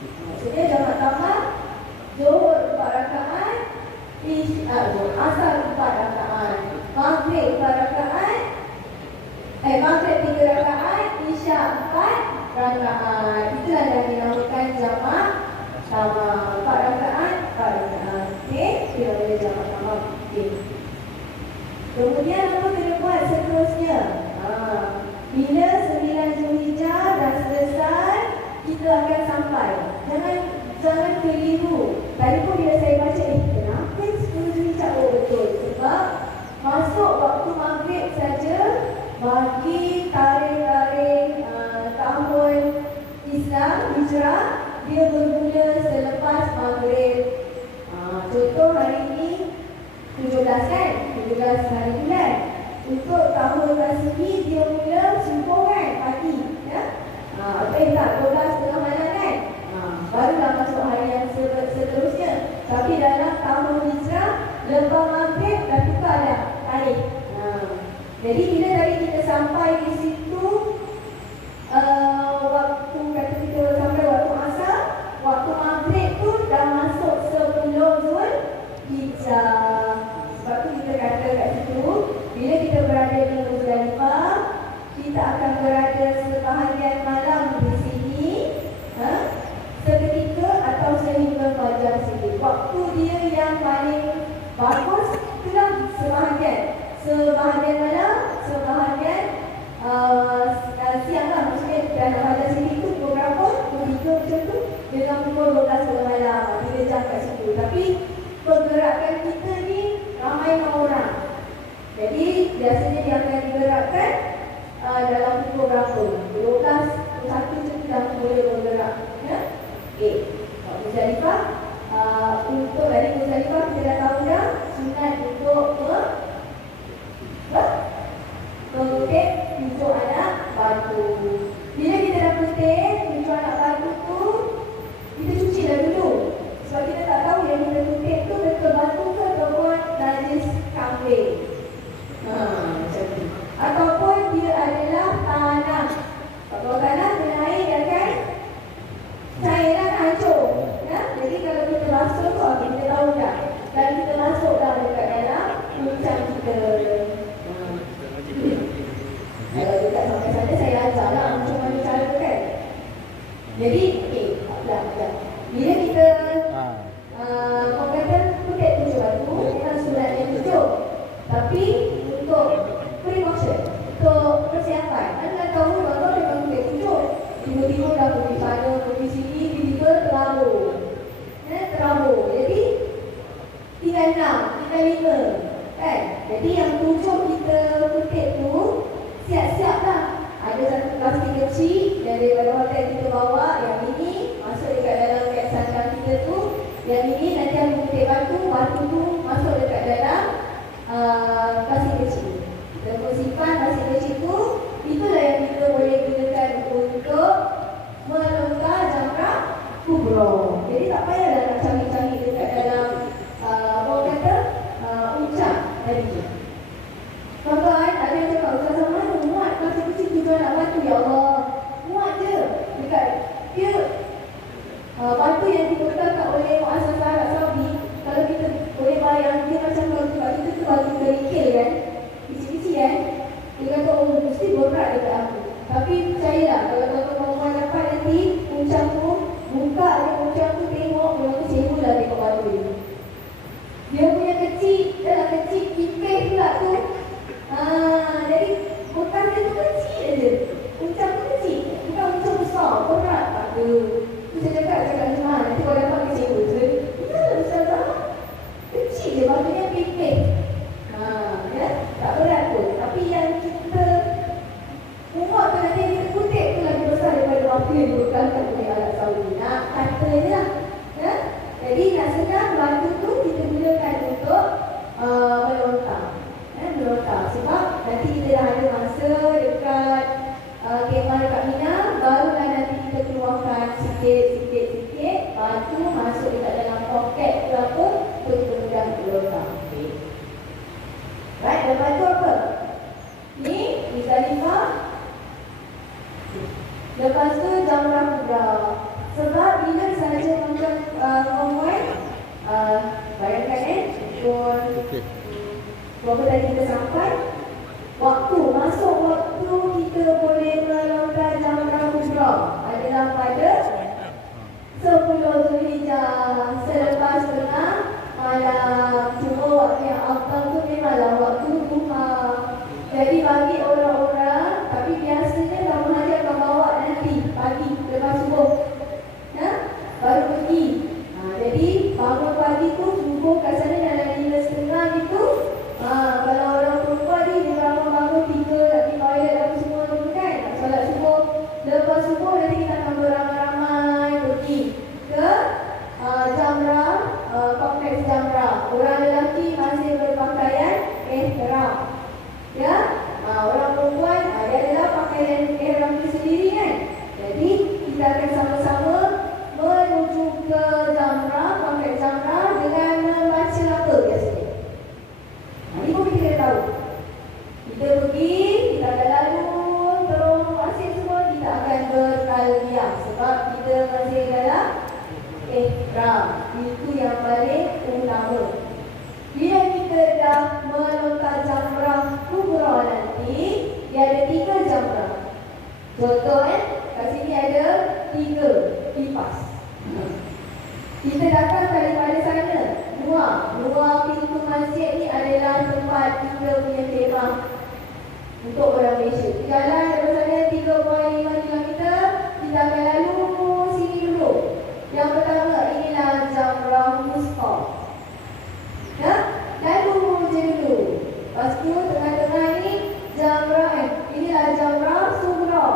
Maksudnya jamak tamam, Zuhur 4 rakaat, asar 4 rakaat, Maghrib 4 rakaat, Maghrib 3 rakaat, Isya 4 rakaat. Itulah yang dinamakan jamak tamam. 4 rakaat, 4 rakaat. Okey, kita boleh jamak tamam. Okey. Kemudian apa kena buat seterusnya? Bila 9 Zulhijjah dah selesai, kita akan sampai. Jangan keliru. Tadi pun bila saya baca, kenapa 10 Zulhijjah? Oh betul. Sebab masuk waktu Maghrib saja bagi tarikh tahun Islam Hijrah, dia bermula selepas Maghrib. Contoh hari ini 17 kan? 17 hari bulan. Untuk tahun Masehi dia mula subuh kan? Pagi ya? Tak, 12 tengah malam kan? Barulah masuk hari yang seterusnya. Tapi dalam tahun Hijrah, lepas Maghrib dah tukar dah tarikh. Jadi bila tadi kita sampai di situ, waktu kata kita sampai waktu asar, waktu Maghrib tu dah masuk sebelum Zulhijjah. Sebab tu kita kata kat situ, bila kita berada di Muzdalifah, kita akan berada sebahagian malam di sini, seketika atau sehingga fajar sikit. Waktu dia yang paling bagus itulah sebahagian malam, sebahagian siang lah. Maksudnya dalam fajar sikit tu pukul berapa? Pukul 3 macam tu, dengan pukul 12 malam, 3 jam kat situ. Tapi pergerakan kita ni ramai orang. Jadi biasanya dia akan digerakkan dalam pukul berapa? 12, 1 macam tu dah boleh bergerak. Ya? Okey. Muzdalifah, untuk dari Muzdalifah kita dah tahu dah sunat untuk mengutip tujuh anak batu. Bila kita dah kutip tujuh anak batu tu, kita cuci dah dulu. Sebab kita tak tahu yang kita kutip tu betul batu ke ataupun najis kambing. Macam tu. Ataupun dia adalah tanah. Kalau tanah kena air dia akan cairan hancur. Ya? Jadi kalau kita masuk tu, kita tahu dah. Dan kita masuk dah dekat dalam puncak kita. Kalau dekat sampai sana saya ajar lah macam mana cara tu kan. Jadi, bila kita orang kata kutip tujuh batu, memang sunat yang tujuh. Tapi untuk precaution, untuk persiapan, anda tahu kalau memang kutip tujuh, tiba-tiba dah pergi sana, pergi sini, tiba-tiba terabur. Terabur. Jadi tinggal 6, tinggal 5 kan? Jadi yang 7 kita kutip tu, siap-siap lah. Ada satu plastik kecil yang daripada hotel kita bawa. Yang ini masuk dekat dalam kat sandang kita tu. Yang ini nanti ada kutip batu, batu tu masuk dekat dalam plastik kecil. Kita pun simpan plastik kecil tu. Itulah yang kita boleh gunakan untuk melangkah jamrah kubra. Jadi tak payahlah nak cari-cari dekat dalam orang kata ucap tadi. Tuan-tuan, ada yang cakap, Ustazah mana muat plastik kecil tujuh anak batu? Ya Allah, muat je dekat dia batu yang diletakkan oleh Muassasah Arab Saudi. Kalau kita boleh bayang, dia macam kalau kita tu batu kerikil kan, kecil-kecil kan. Dia kata, oh mesti berat dekat aku. Tapi percayalah, kalau tuan-tuan dapat nanti puncak tu, buka dia puncak tu, tengok, memang kecewa lah tengok batu ni. Dia punya kecil, dah kecil, tipis pula tu. Jadi bekas dia tu kecil je. Puncak tu kecil, bukan puncak Lepas tu jamrah kubra. Sebab bila sahaja tuan-tuan perempuan bayangkan berapa tadi kita sampai masuk waktu kita boleh melontar jamrah kubra adalah pada 10 Zulhijjah selepas tengah malam. Cuma waktu yang afdal tu memanglah waktu duha. Jadi bagi orang-orang, tapi biasanya kamu hanya akan bawa nanti pagi lepas subuh, baru pergi. Jadi bangun pagi tu subuh kat sana dalam 5:30 gitu. Kalau orang perempuan ni dia bangun 3 nak pergi toilet apa semua tu kan, nak solat subuh. Lepas subuh nanti kita akan beramai-ramai pergi ke jamrah, kompleks jamrah. Orang lelaki masih berpakaian ihram, ya. Orang perempuan dia adalah pakaian ihram itu sendiri kan. Jadi kita akan sama-sama menuju ke jamrah, kompleks jamrah dengan membaca apa biasanya. Ini pun kita kena tahu. Kita pergi, kita akan lalu terus pasir semua, kita akan bertalbiyah sebab kita masih dalam ihram. Itu yang paling utama. Bila kita dah melontar jamrah kubra nanti, dia ada 3 jamrah. Contoh kat sini ada 3 pipas. Kita datang daripada sana, luar pintu masjid ni adalah tempat kita punya kemah untuk orang Malaysia. Jalan daripada sana 3.5 km, kita akan lalu sini dulu. Yang pertama inilah jamrah wusta. Lalu je dulu. Lepas tu tengah-tengah ni jamrah inilah jamrah sughra.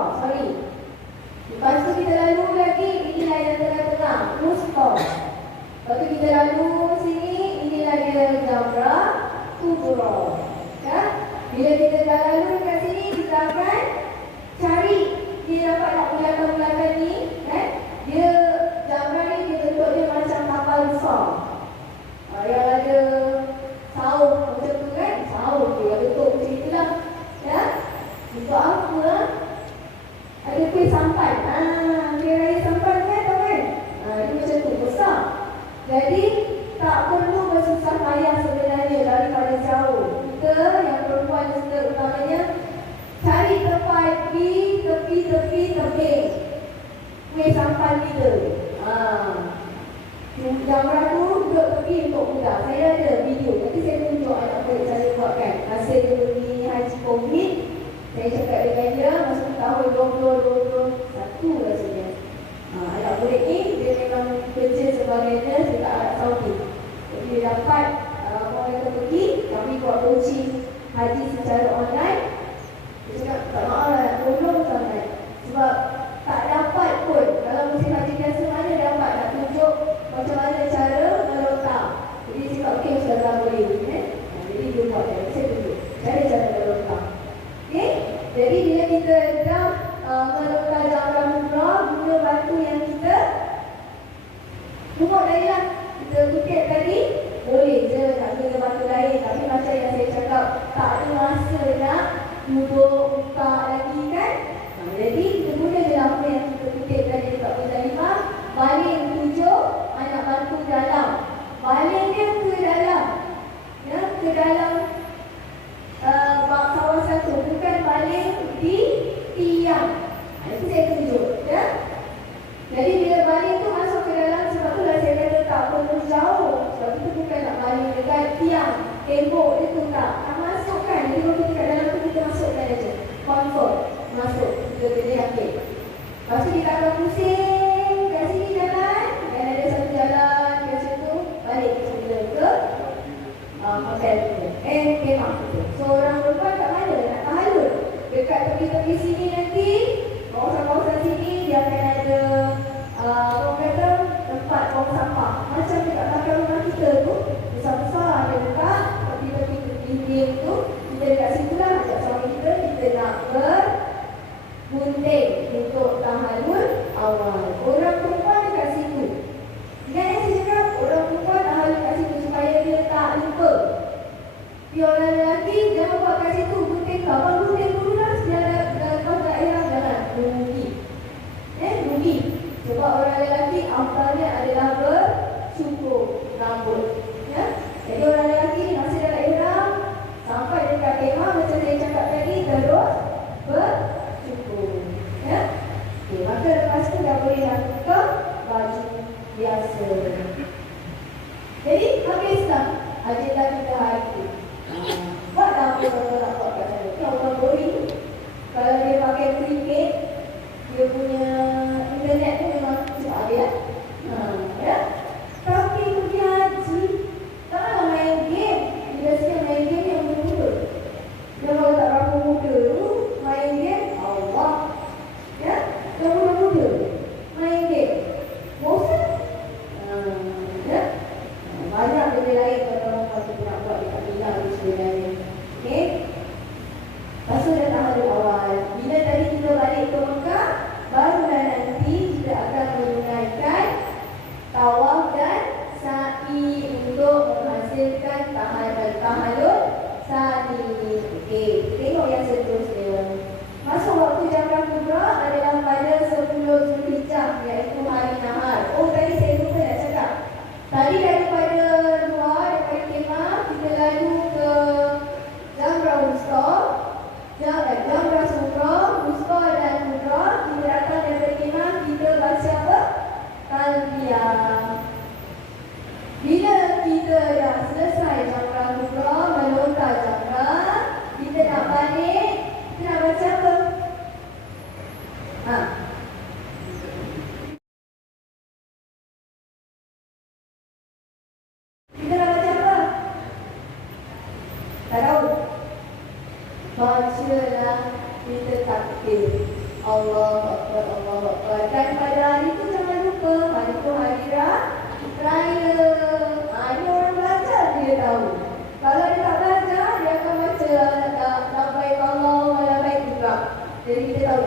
Lepas tu kita lalu lagi, inilah yang tengah-tengah, wusta. Lepas tu kita lalu sini, inilah dia jamrah kubra. Bila kita dah lalu kat sini, kita akan cari dia dapat tak bulatan-bulatan ni kan. Dia jamrah ni dia bentuk dia macam kapal besar. Yang ada saung macam tu kan. Saung tu yang bentuk macam itulah. Untuk apa? Ada kuih sampan. Kuih raya sampan kan tahu kan? Itu macam tu besar. Jadi tak perlu bersusah payah sebenarnya daripada jauh. Kita yang perempuan utamanya cari tempat di tepi kuih sampan kita. Jamrah tu duduk tepi untuk mudah. Saya ada video, nanti saya tunjuk anak saya cara buatkan. Masa dia pergi haji COVID, saya cakap dengan dia masa tahun 2021 rasanya. Anak murid ni dia memang kerja sebagai nurse dekat Arab Saudi. Jadi dia dapat orang kata pergi, kami buat coaching haji secara online. Dia cakap tak maaf lah nak tolong sangat. Sebab tak dapat pun. Kalau musim haji biasa mana dapat nak tunjuk macam mana cara melontar. Jadi dia cakap okey sudah tak boleh. Jadi dia buat dan saya tunjuk cara melontar. Okey. Jadi bila kita dah melontar jamrah kubra, guna batu yang kita pungut tadi lah. Kita kutip tadi, boleh je nak guna batu lain. Tapi macam yang saya cakap, tak ada masa nak duduk buka lagi kan. Jadi kita guna je apa yang kita kutip tadi dekat Muzdalifah. Baling 7 anak batu dalam. Baling dia ke dalam. Ke dalam kawasan tu. Bukan baling di tiang. Itu saya tunjuk. Jadi bila baling tu masuk ke dalam, sebab tu lah saya kata tak perlu jauh. Sebab itu bukan nak baling dekat tiang, tembok dia tu tak masuk kan. Jadi kalau kita kat dalam tu, kita masukkan aja. Confirm masuk. Kita boleh yakin. Lepas tu kita akan pusing kat sini jalan. Dan ada satu jalan kat situ, balik kita ke hotel kita. Kemah kita. So orang perempuan kat mana? Nak tahalul. Dekat tepi-tepi sini nanti, kawasan-kawasan sini dia akan ada orang kata tempat buang sampah. Macam dekat belakang rumah kita tu, besar-besar ada dekat tepi-tepi dinding tu. Kita dekat situ lah ajak suami kita nak bergunting untuk tahalul awal. Orang perempuan dekat situ. Ingat yang saya cakap, orang perempuan tahalul kat situ supaya dia tak lupa. Tapi orang lelaki jangan buat kat situ gunting kau. Abang gunting dulu lah sejarah kau tak ayah jangan. Rugi. cukup. Ya? Okey, maka lepas tu dah bolehlah buka baju biasa. Jadi, habislah agenda kita hari ini. Buat apa kalau nak buat kat sana? Yang orang boring. Kalau dia pakai prepaid, dia punya internet tu memang cepat dia. Ya? Tapi pergi haji, takkanlah main game. Dia biasanya main game yang muda-muda. Dia kalau tak berapa muda tu, main game, Allah. Ya? Yang muda-muda, main game. Bosan? Ya? Banyak benda lain kalau orang kita nak buat dekat Mina ni sebenarnya. Okey? Lepas tu dah tahun awal. Bila tadi kita balik ke Mekah, barulah nanti kita akan menunaikan tawaf dan sa'i untuk menghasilkan tahalul sani. Okey, tengok yang seterusnya. Masa waktu Jamrah Kubra adalah pada 10 Zulhijjah, iaitu hari Nahar. Oh, tadi saya lupa nak cakap. Tadi daripada luar, daripada kemah, kita lalu ke Jamrah Wusta, Jamrah Sughra, Wusta dan Kubra. Kita datang daripada kemah, kita baca apa? Talbiyah. Bila kita dah selesai Jamrah Kubra, melontar Jamrah, kita nak balik, kita nak baca apa? Kita nak baca apa? Tak tahu. Bacalah kita takbir. Allahu Akbar, Allahu Akbar. Dan pada hari itu jangan lupa, hari itu hari raya. Ini orang belajar dia tahu. Kalau dia tak belajar, dia akan baca labbaik Allahumma labbaik juga. Jadi kita tahu.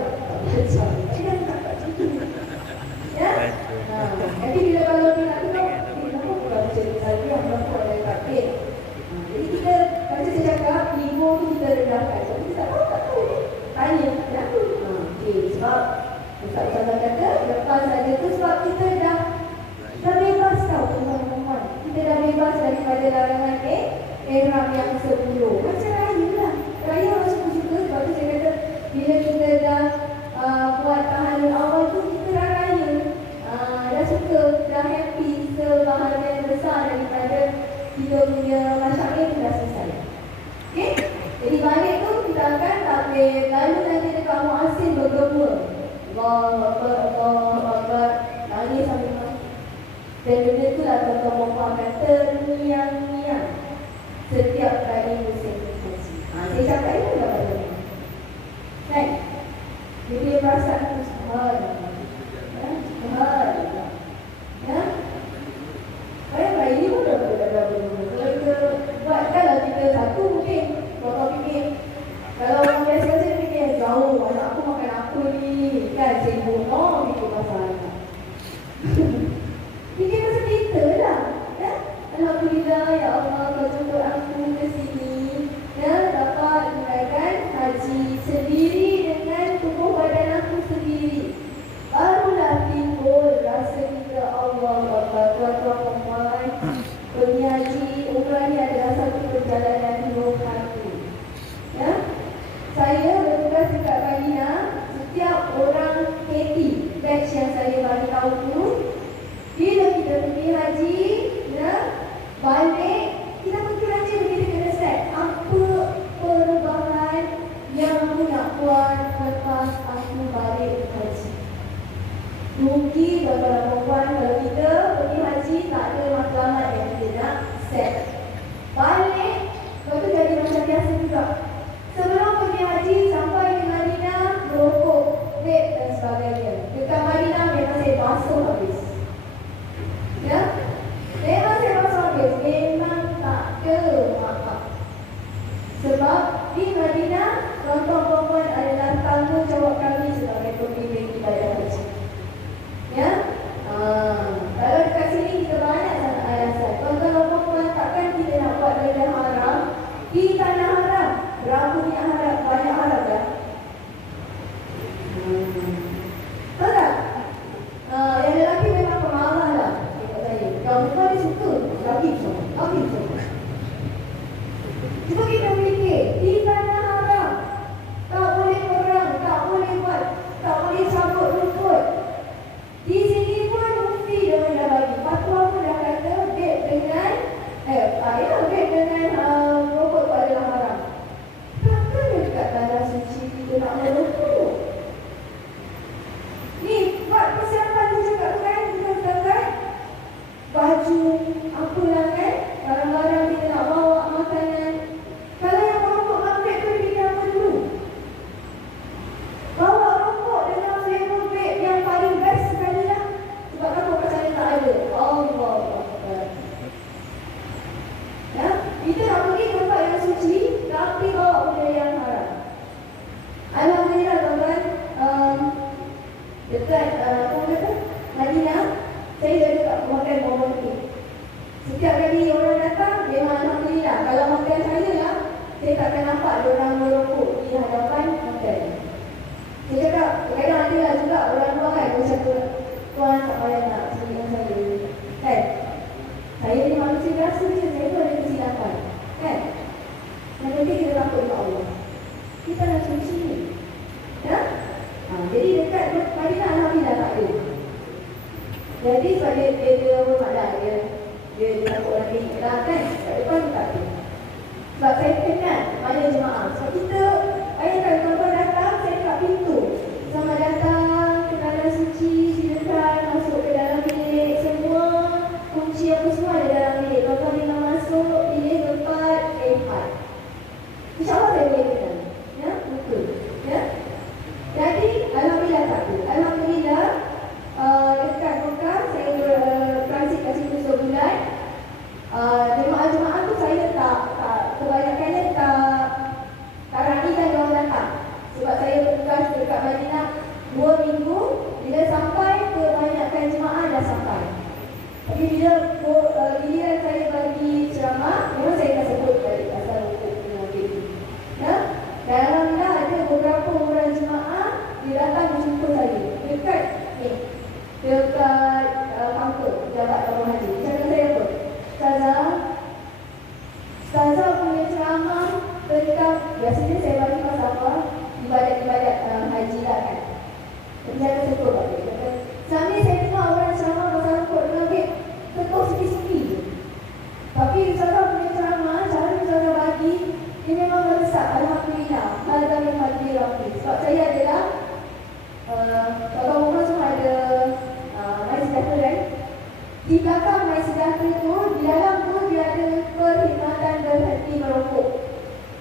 Ya? Nanti bila kalau dia nak tengok, kenapa pula baca talbiyah, kenapa ada takbir? Jadi kita baca cakap, ego tu kita rendahkan. Jadi kita tak tahu ni. Tanya, kenapa? Okey, sebab Ustaz kata, lepas saja tu sebab kita dah bebas tau teman-teman. Kita dah bebas daripada larangan ihram yang 10. Macam raya lah. Raya orang suka-suka. Sebab tu saya kata, bila kita dah buat tahalul awal tu, kita dah raya. Dah suka, dah happy. Sebahagian besar daripada kita punya masyarakat itu dah selesai. Okey? Jadi balik tu kita akan takbir. Lalu nanti dekat muazzin bergema. Allahu Akbar, Allahu Akbar. Nangis sampai mati. Dan benda tu lah tuan-tuan akan terngiang-ngiang setiap kali musim haji. Saya cakap itu dah banyak. Kan? Jadi perasaan tu subhanallah. Subhanallah. Ya? Baik-baik ini pun dah berapa dulu. Kalau kita buat, kalau kita satu mungkin kalau fikir, kalau orang biasa-biasa fikir jauh, anak aku makan apa ni, kan sibuk, fikir pasal anak. Fikir pasal kita lah, ya? Alhamdulillah, ya Allah, kau jemput aku ke sini, ya, dapat menunaikan haji sendiri dengan tubuh badan aku sendiri. Barulah timbul rasa kita Allah Akbar. Tuan-tuan, pergi haji, umrah ni adalah satu perjalanan penuh hati. Ya? Saya bertugas dekat Madinah. Setiap orang KT, batch yang saya bagi tahu tu, bila kita pergi haji, ya, balik, kita mungkin aja kita kena set apa perubahan yang aku nak buat lepas aku balik haji. Mungkin beberapa perempuan kalau kita pergi haji tak ada matlamat yang kita nak set. Balik, lepas tu jadi macam biasa juga. Sebelum pergi haji sampai di Madinah, merokok, vape dan sebagainya. Dekat Madinah memang saya basuh habis. Ya? Memang saya basuh habis. Memang tak ada maaf. Sebab di Madinah, tuan-tuan perempuan adalah tanggungjawab kami sebagai pemimpin ibadah haji. Ya? Kalau dekat sini kita banyak sangat alasan. Tuan-tuan perempuan tak Dekat apa kata? Madinah, saya jaga kat makan bawang putih. Setiap kali orang datang, memang alhamdulillah. Kalau makan saya lah, saya takkan nampak ada orang merokok di hadapan makan. Saya cakap, kadang ada lah juga orang luar kan, macam tu, tuan tak payah nak dengan saya. Kan? Saya ni manusia biasa je, saya pun ada kesilapan. Kan? Yang penting kita takut dengan Allah. Kita nak cuci ni. Ya? Jadi dekat Madinah alhamdulillah tak ada. Jadi sebab dia hormat lah, dia takut orang tengok lah kan. Kat depan tu tak ada. Sebab saya kenal mana jemaah. Sebab kita, bayangkan tuan-tuan datang, saya kat pintu. Sama datang, kenalan suci, silakan masuk ke dalam bilik. Semua kunci apa semua ada dalam bilik. Tuan-tuan memang masuk, pilih tempat, tempat. InsyaAllah saya boleh kenal. Ya, betul. Ya. Jadi, alhamdulillah tak ada. Alhamdulillah, dekat Mekah, saya transit kat situ sebulan. Jemaah-jemaah tu saya tak kebanyakannya tak ranikan orang datang. Sebab saya bertugas dekat Madinah 2 minggu. Bila sampai, kebanyakan jemaah dah sampai. Tapi bila giliran saya bagi ceramah, memang saya akan sebut balik asal untuk penyakit. Ya? Dan alhamdulillah ada beberapa orang jemaah dia datang berjumpa saya dekat ni, dekat kaunter pejabat Darul Haji. Cakap saya apa? Ustazah punya ceramah tentang, biasanya saya bagi pasal apa? Ibadat-ibadat haji lah kan. Tapi saya akan sebut balik. Selama ni saya dengar orang ceramah pasal rokok dengan vape, ketuk sikit-sikit je. Tapi Ustazah punya ceramah, cara Ustazah bagi, dia memang meresap. Alhamdulillah. Alhamdulillah yang hati rapi. Sebab saya adalah kalau rumah semua ada My Sejahtera kan. Di belakang My Sejahtera tu, di dalam tu dia ada perkhidmatan berhenti merokok.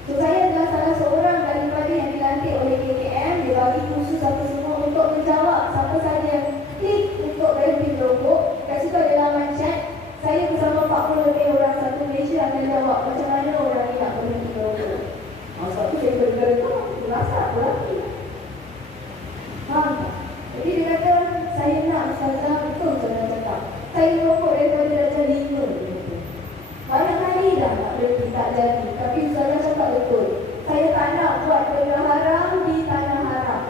So saya adalah salah seorang daripada yang dilantik oleh KKM. Dia bagi khusus apa semua untuk menjawab siapa sahaja yang klik untuk berhenti merokok. Kat situ adalah mansyat. Saya bersama 40 lebih orang satu Malaysia akan jawab macam mana orang ni nak berhenti merokok. Sebab tu saya bergerak, rasa berarti. Faham tak? Jadi dia kata, saya nak Ustazah, betul Ustazah cakap. Saya merokok daripada darjah 5. Banyak kali dah nak berhenti, tak jadi. Tapi Ustazah cakap betul. Saya tak nak buat benda haram di tanah haram.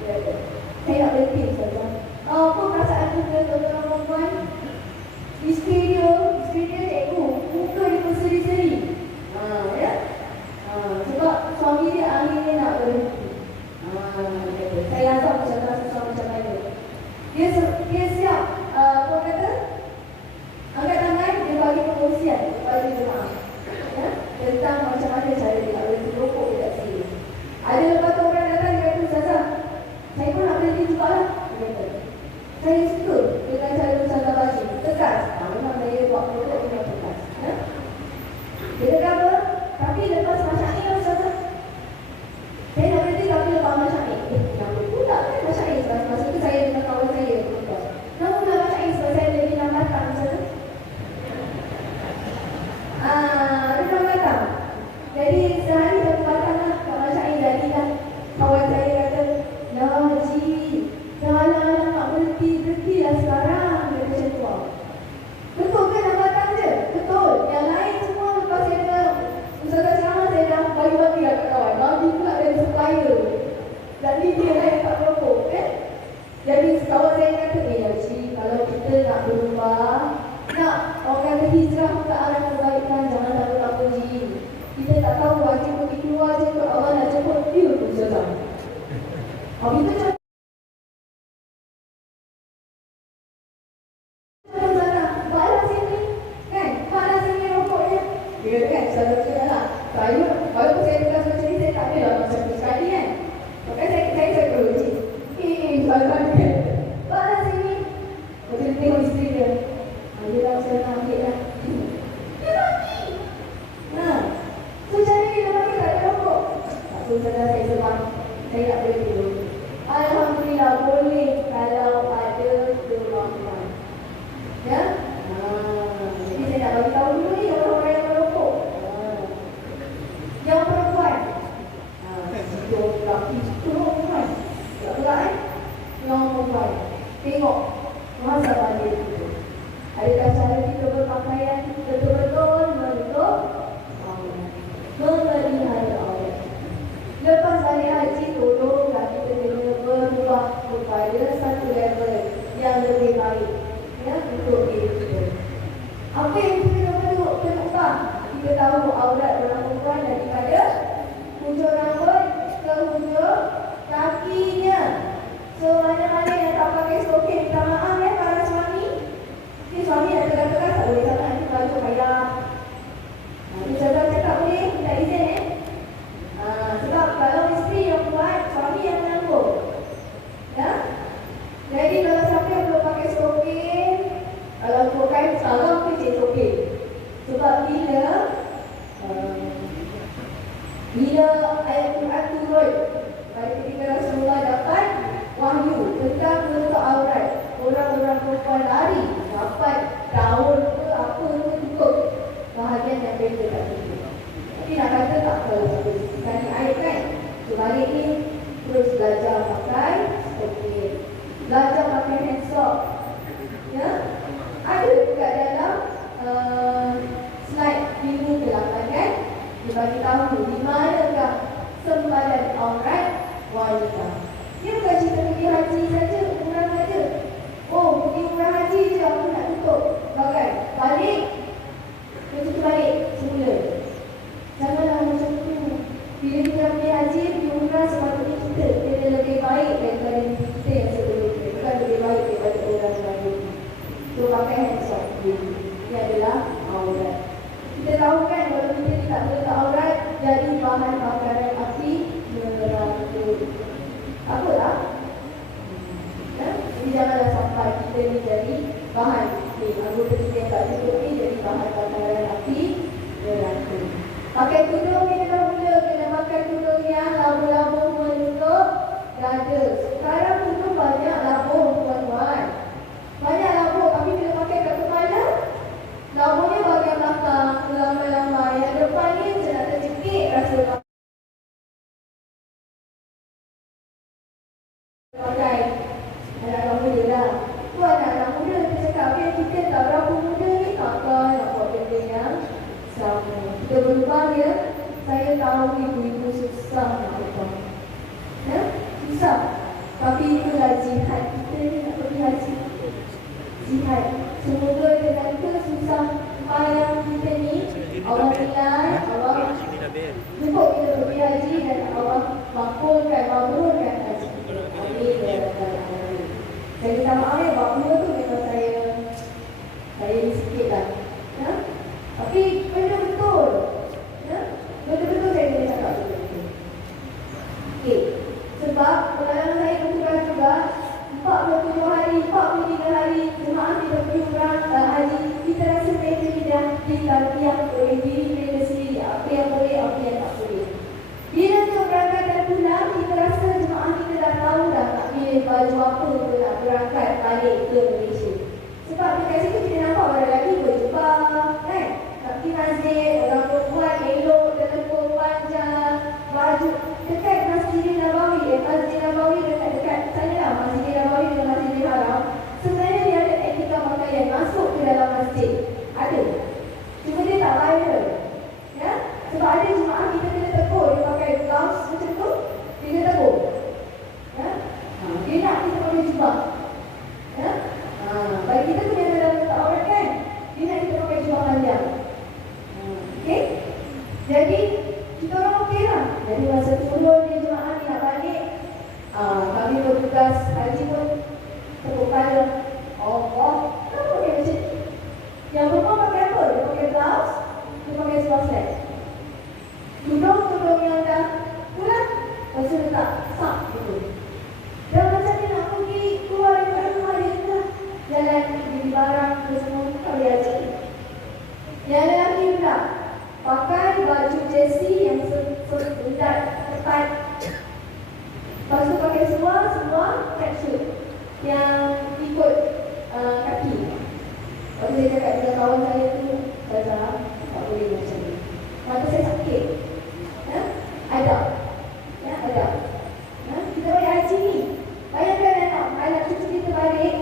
Dia kata, saya nak berhenti Ustazah. Apa perasaan kita tuan-tuan perempuan? Isteri dia cikgu, muka dia berseri-seri. Ya? Sebab suami dia akhirnya nak berhenti. Saya azam macam macam mana. Dia siap, apa kata? Angkat tangan, dia bagi perkongsian kepada jemaah. Ya? Tentang macam mana cara dia nak berhenti rokok dekat sini. Ada lepas tu orang datang, dia kata, Ustazah, saya pun nak berhenti juga lah. Dia kata, saya suka dengan cara Ustazah bagi. Tegas. Memang saya buat rokok dengan tegas. Ya? Dia kata apa? Tapi lepas masyarakat Ustazah, saya nak berhenti tapi lepas masyarakat. Kenapa pula kan masyarakat? Masa tu saya dengan kawan saya. Kenapa pula masyarakat? Sebab saya lebih 6 batang Ustazah. 6 batang. Jadi sehari 1 batang lah kat masyarakat. Jadilah kawan saya kata, ya Haji, dah anak-anak nak berhenti lah sekarang. Dia macam tu. Betul kan 6 batang je? Betul. Yang lain semua lepas saya dah Ustazah ceramah, saya dah bagi-bagi lah kat kawan. Bagi pula dari supplier. Dan ni dia lah yang tak merokok kan. Jadi kawan saya kata, Haji, kalau kita nak berubah, nak orang kata hijrah ke arah kebaikan, jangan takut-takut Ji. Kita tak tahu wajib pergi keluar je ke Allah nak jemput dia tu Ustazah. Itu macam dia kata kan, Ustazah cakap lah, saya, walaupun saya tugas macam ni, saya tak ada lah macam tu sekali kan. Maka saya perlu cik. Ustazah dia balas sini. Macam tengok isteri dia. Dia dah Ustazah ambil lah. Dia bagi. So cara ni dia bagi tak ada rokok. Tak tahu Ustazah saya sebab saya tak boleh tidur. Alhamdulillah boleh kalau ada kemampuan. Ya? Jadi saya nak bagi tahu dulu ni orang-orang yang merokok. Yang perempuan. Laki itu perempuan. Tak pula kan? Yang tengok muhasabah diri kita. Adakah cara kita berpakaian betul-betul menutup aurat, memelihara aurat. Lepas balik haji, tolonglah kita kena berubah kepada satu level yang lebih baik, ya, untuk diri kita. Apa yang kita kena ubah? Kita tahu aurat orang perempuan daripada hujung rambut ke hujung kakinya. So, mana-mana yang tak pakai stocking, minta maaf ya para suami. Ni suami dah tegas-tegas tak boleh sangat, nanti baju payah. Nanti saya cakap boleh, minta izin sebab kalau isteri yang buat, suami yang menanggung. Ya? Jadi kalau siapa yang belum pakai stocking, kalau bukan salah, pakai stocking. Sebab bila ayat Quran turun pada ketika Rasulullah dapat wahyu tentang menutup aurat, orang-orang perempuan lari dapat daun ke apa ke tutup bahagian yang mereka tak tutup. Tapi nak kata tak tahu sekali ayat kan. Sebalik ni terus belajar pakai stocking, belajar pakai hand sock. Ya? Ada dekat dalam slide minggu ke-8 kan, dia bagi tahu di manakah sempadan aurat wanita. Dia bukan cerita pergi haji saja, umrah saja. Oh, pergi umrah haji je aku nak tutup. Bagai balik, tutup balik semula. Janganlah macam tu. Bila kita pergi haji, pergi umrah, sepatutnya kita kena lebih baik daripada kita yang sebelumnya. Bukan lebih baik daripada orang lain. So, pakai hand sock. Ini adalah aurat. Kita tahu kan kalau kita tak menutup aurat, jadi bahan bakaran api neraka. Apalah? Ya? Jadi janganlah sampai kita ni jadi bahan anggota kita yang tak cukup ni jadi bahan bakaran api neraka. Pakai tudung ni mula kena pakai tudung yang labuh-labuh menutup dada. Sekarang tudung banyak labuh tuan-tuan. Banyak labuh, tapi bila pakai kat kepala, labuhnya bahagian belakang, lambai-lambai. Yang depan ni macam nak tercekik rasa pakai anak muda lah. Tu anak muda kita cakap kan, kita tak berapa muda ni, takkan nak buat benda yang sama. Kita berubah ya. Saya tahu ibu-ibu susah nak ubah, ya? Susah. Tapi itulah jihad kita ni nak pergi haji. Jihad. Semoga dengan kesusah payah kita ni, Allah nilai, Allah jemput kita pergi haji dan Allah mabrurkan haji. Saya minta maaf ya, bab dua tu memang saya ni sikit lah, ya? Tapi betul-betul, ya? Betul-betul saya boleh cakap betul-betul. Okay. Sebab pengalaman saya berkurang juga 47 hari, 43 hari jemaah kita pergi umrah haji, kita rasa mereka tidak ditarbiah oleh diri mereka sendiri, apa yang boleh, apa yang tak boleh. Bila tu berangkat dan pulang, kita rasa jemaah kita dah tahu dah nak pilih baju apa tu nak berangkat balik ke Malaysia. Sebab dekat situ kita nampak orang lelaki berjubah, kan? Kaki masjid, orang perempuan elok, telekung panjang, baju dekat Masjidil Nabawi. Masjidil Nabawi dekat sana lah, Masjidil Nabawi dengan Masjidil Haram. Sebenarnya dia ada etika pakaian masuk ke dalam masjid. Ada. Cuma dia tak viral. Ya? Sebab ada jemaah kita kena tegur, dia pakai blouse macam tu, dia tegur. Ya? Dia nak kita pakai jubah. Ya? Bagi kita tu yang dalam letak aurat kan, dia nak kita pakai jubah panjang. Okey? Jadi kita orang okey lah. Jadi masa turun dia jemaah ni nak balik, kami bertugas haji pun tepuk kepala. Allah, kenapa dia macam ni? Yang perempuan pakai apa? Dia pakai blouse, dia pakai sweatshirt. Tudung yang dah pulang, lepas tu letak sak gitu. Dan macam dia nak pergi keluar daripada rumah dia tu lah. Jalan, beli barang, tu semua, tak boleh haji. Yang lelaki pula pakai baju jersey yang sebentar tepat. Lepas tu pakai semua tracksuit yang ikut kaki. Lepas tu saya cakap dengan kawan saya tu, Zazah, tak boleh macam ni. Mata saya sakit. Ya? Adab. Ya, adab. Ya? Kita balik haji ni. Bayangkan anak cucu kita balik,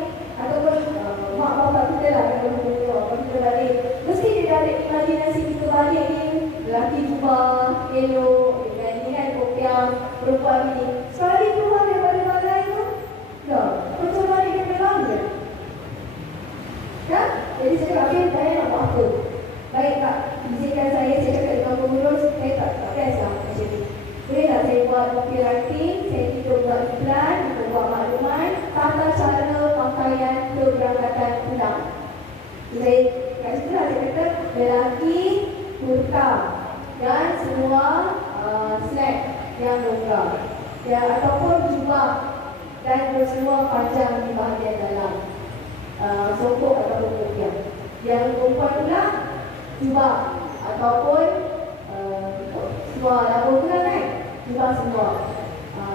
Saya kat situ lah saya kata lelaki kurta dan semua snack yang longgar ya, ataupun jubah dan semua panjang di bahagian dalam sokok ataupun kopiah. Yang perempuan pula jubah ataupun semua labur pula kan, jubah semua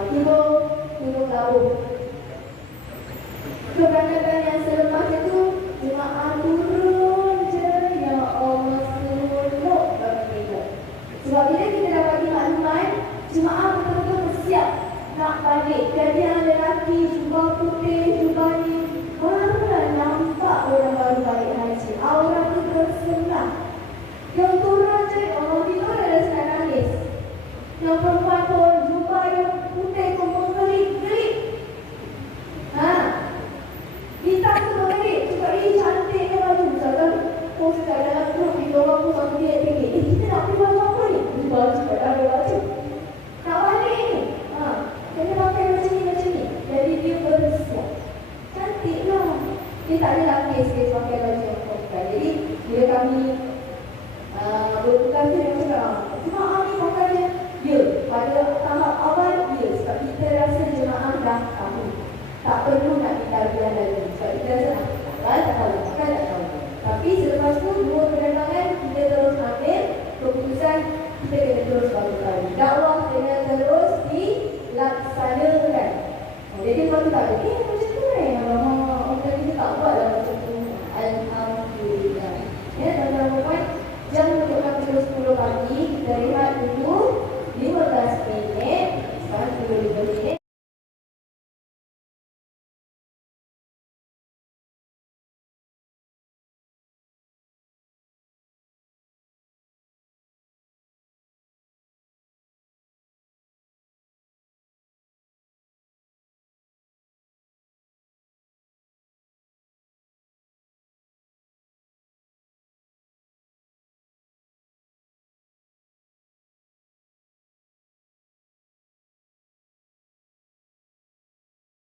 tudung labur. Keberangkatan yang selepas itu jemaah turun je, ya Allah, seronok bagi kita. Sebab bila kita dapat maklumat, jemaah betul-betul bersiap nak balik. Jadi yang lelaki jubah putih, jubah ni, barulah nampak orang baru balik haji. Aura tu tersenang. Yang turun je, orang tidur ada senang nangis. Yang perempuan pun jubah yang putih pun menggelip-gelip. Kita tu mengerik, cakap ini cantiknya baju. Misalkan post kat dalam grup, di bawah pun satu dia tinggi. Kita nak pergi baju apa ni? Beli baju, kat ada baju. Nak balik ni. Kena pakai macam ni. Jadi dia bersiap. Cantik lah. Dia tak ada lapis dia pakai baju yang pakai. Jadi bila kami bertukar tu, dia cakap, jemaah ni pakainya. Ya, pada tahap awal ya. Sebab kita rasa jemaah dah tahu. Tak perlu nak ditarbiyah lagi. Sebab kita rasa tak tahu. Tapi selepas tu, dua penerbangan kita terus ambil keputusan kita kena terus lakukan. Dakwah kena terus dilaksanakan. Jadi kalau tak ada, macam tu orang kita tak buat lah macam tu. Alhamdulillah. Ya, tuan-tuan dan puan, jam untuk 10 pagi, kita rehat dulu.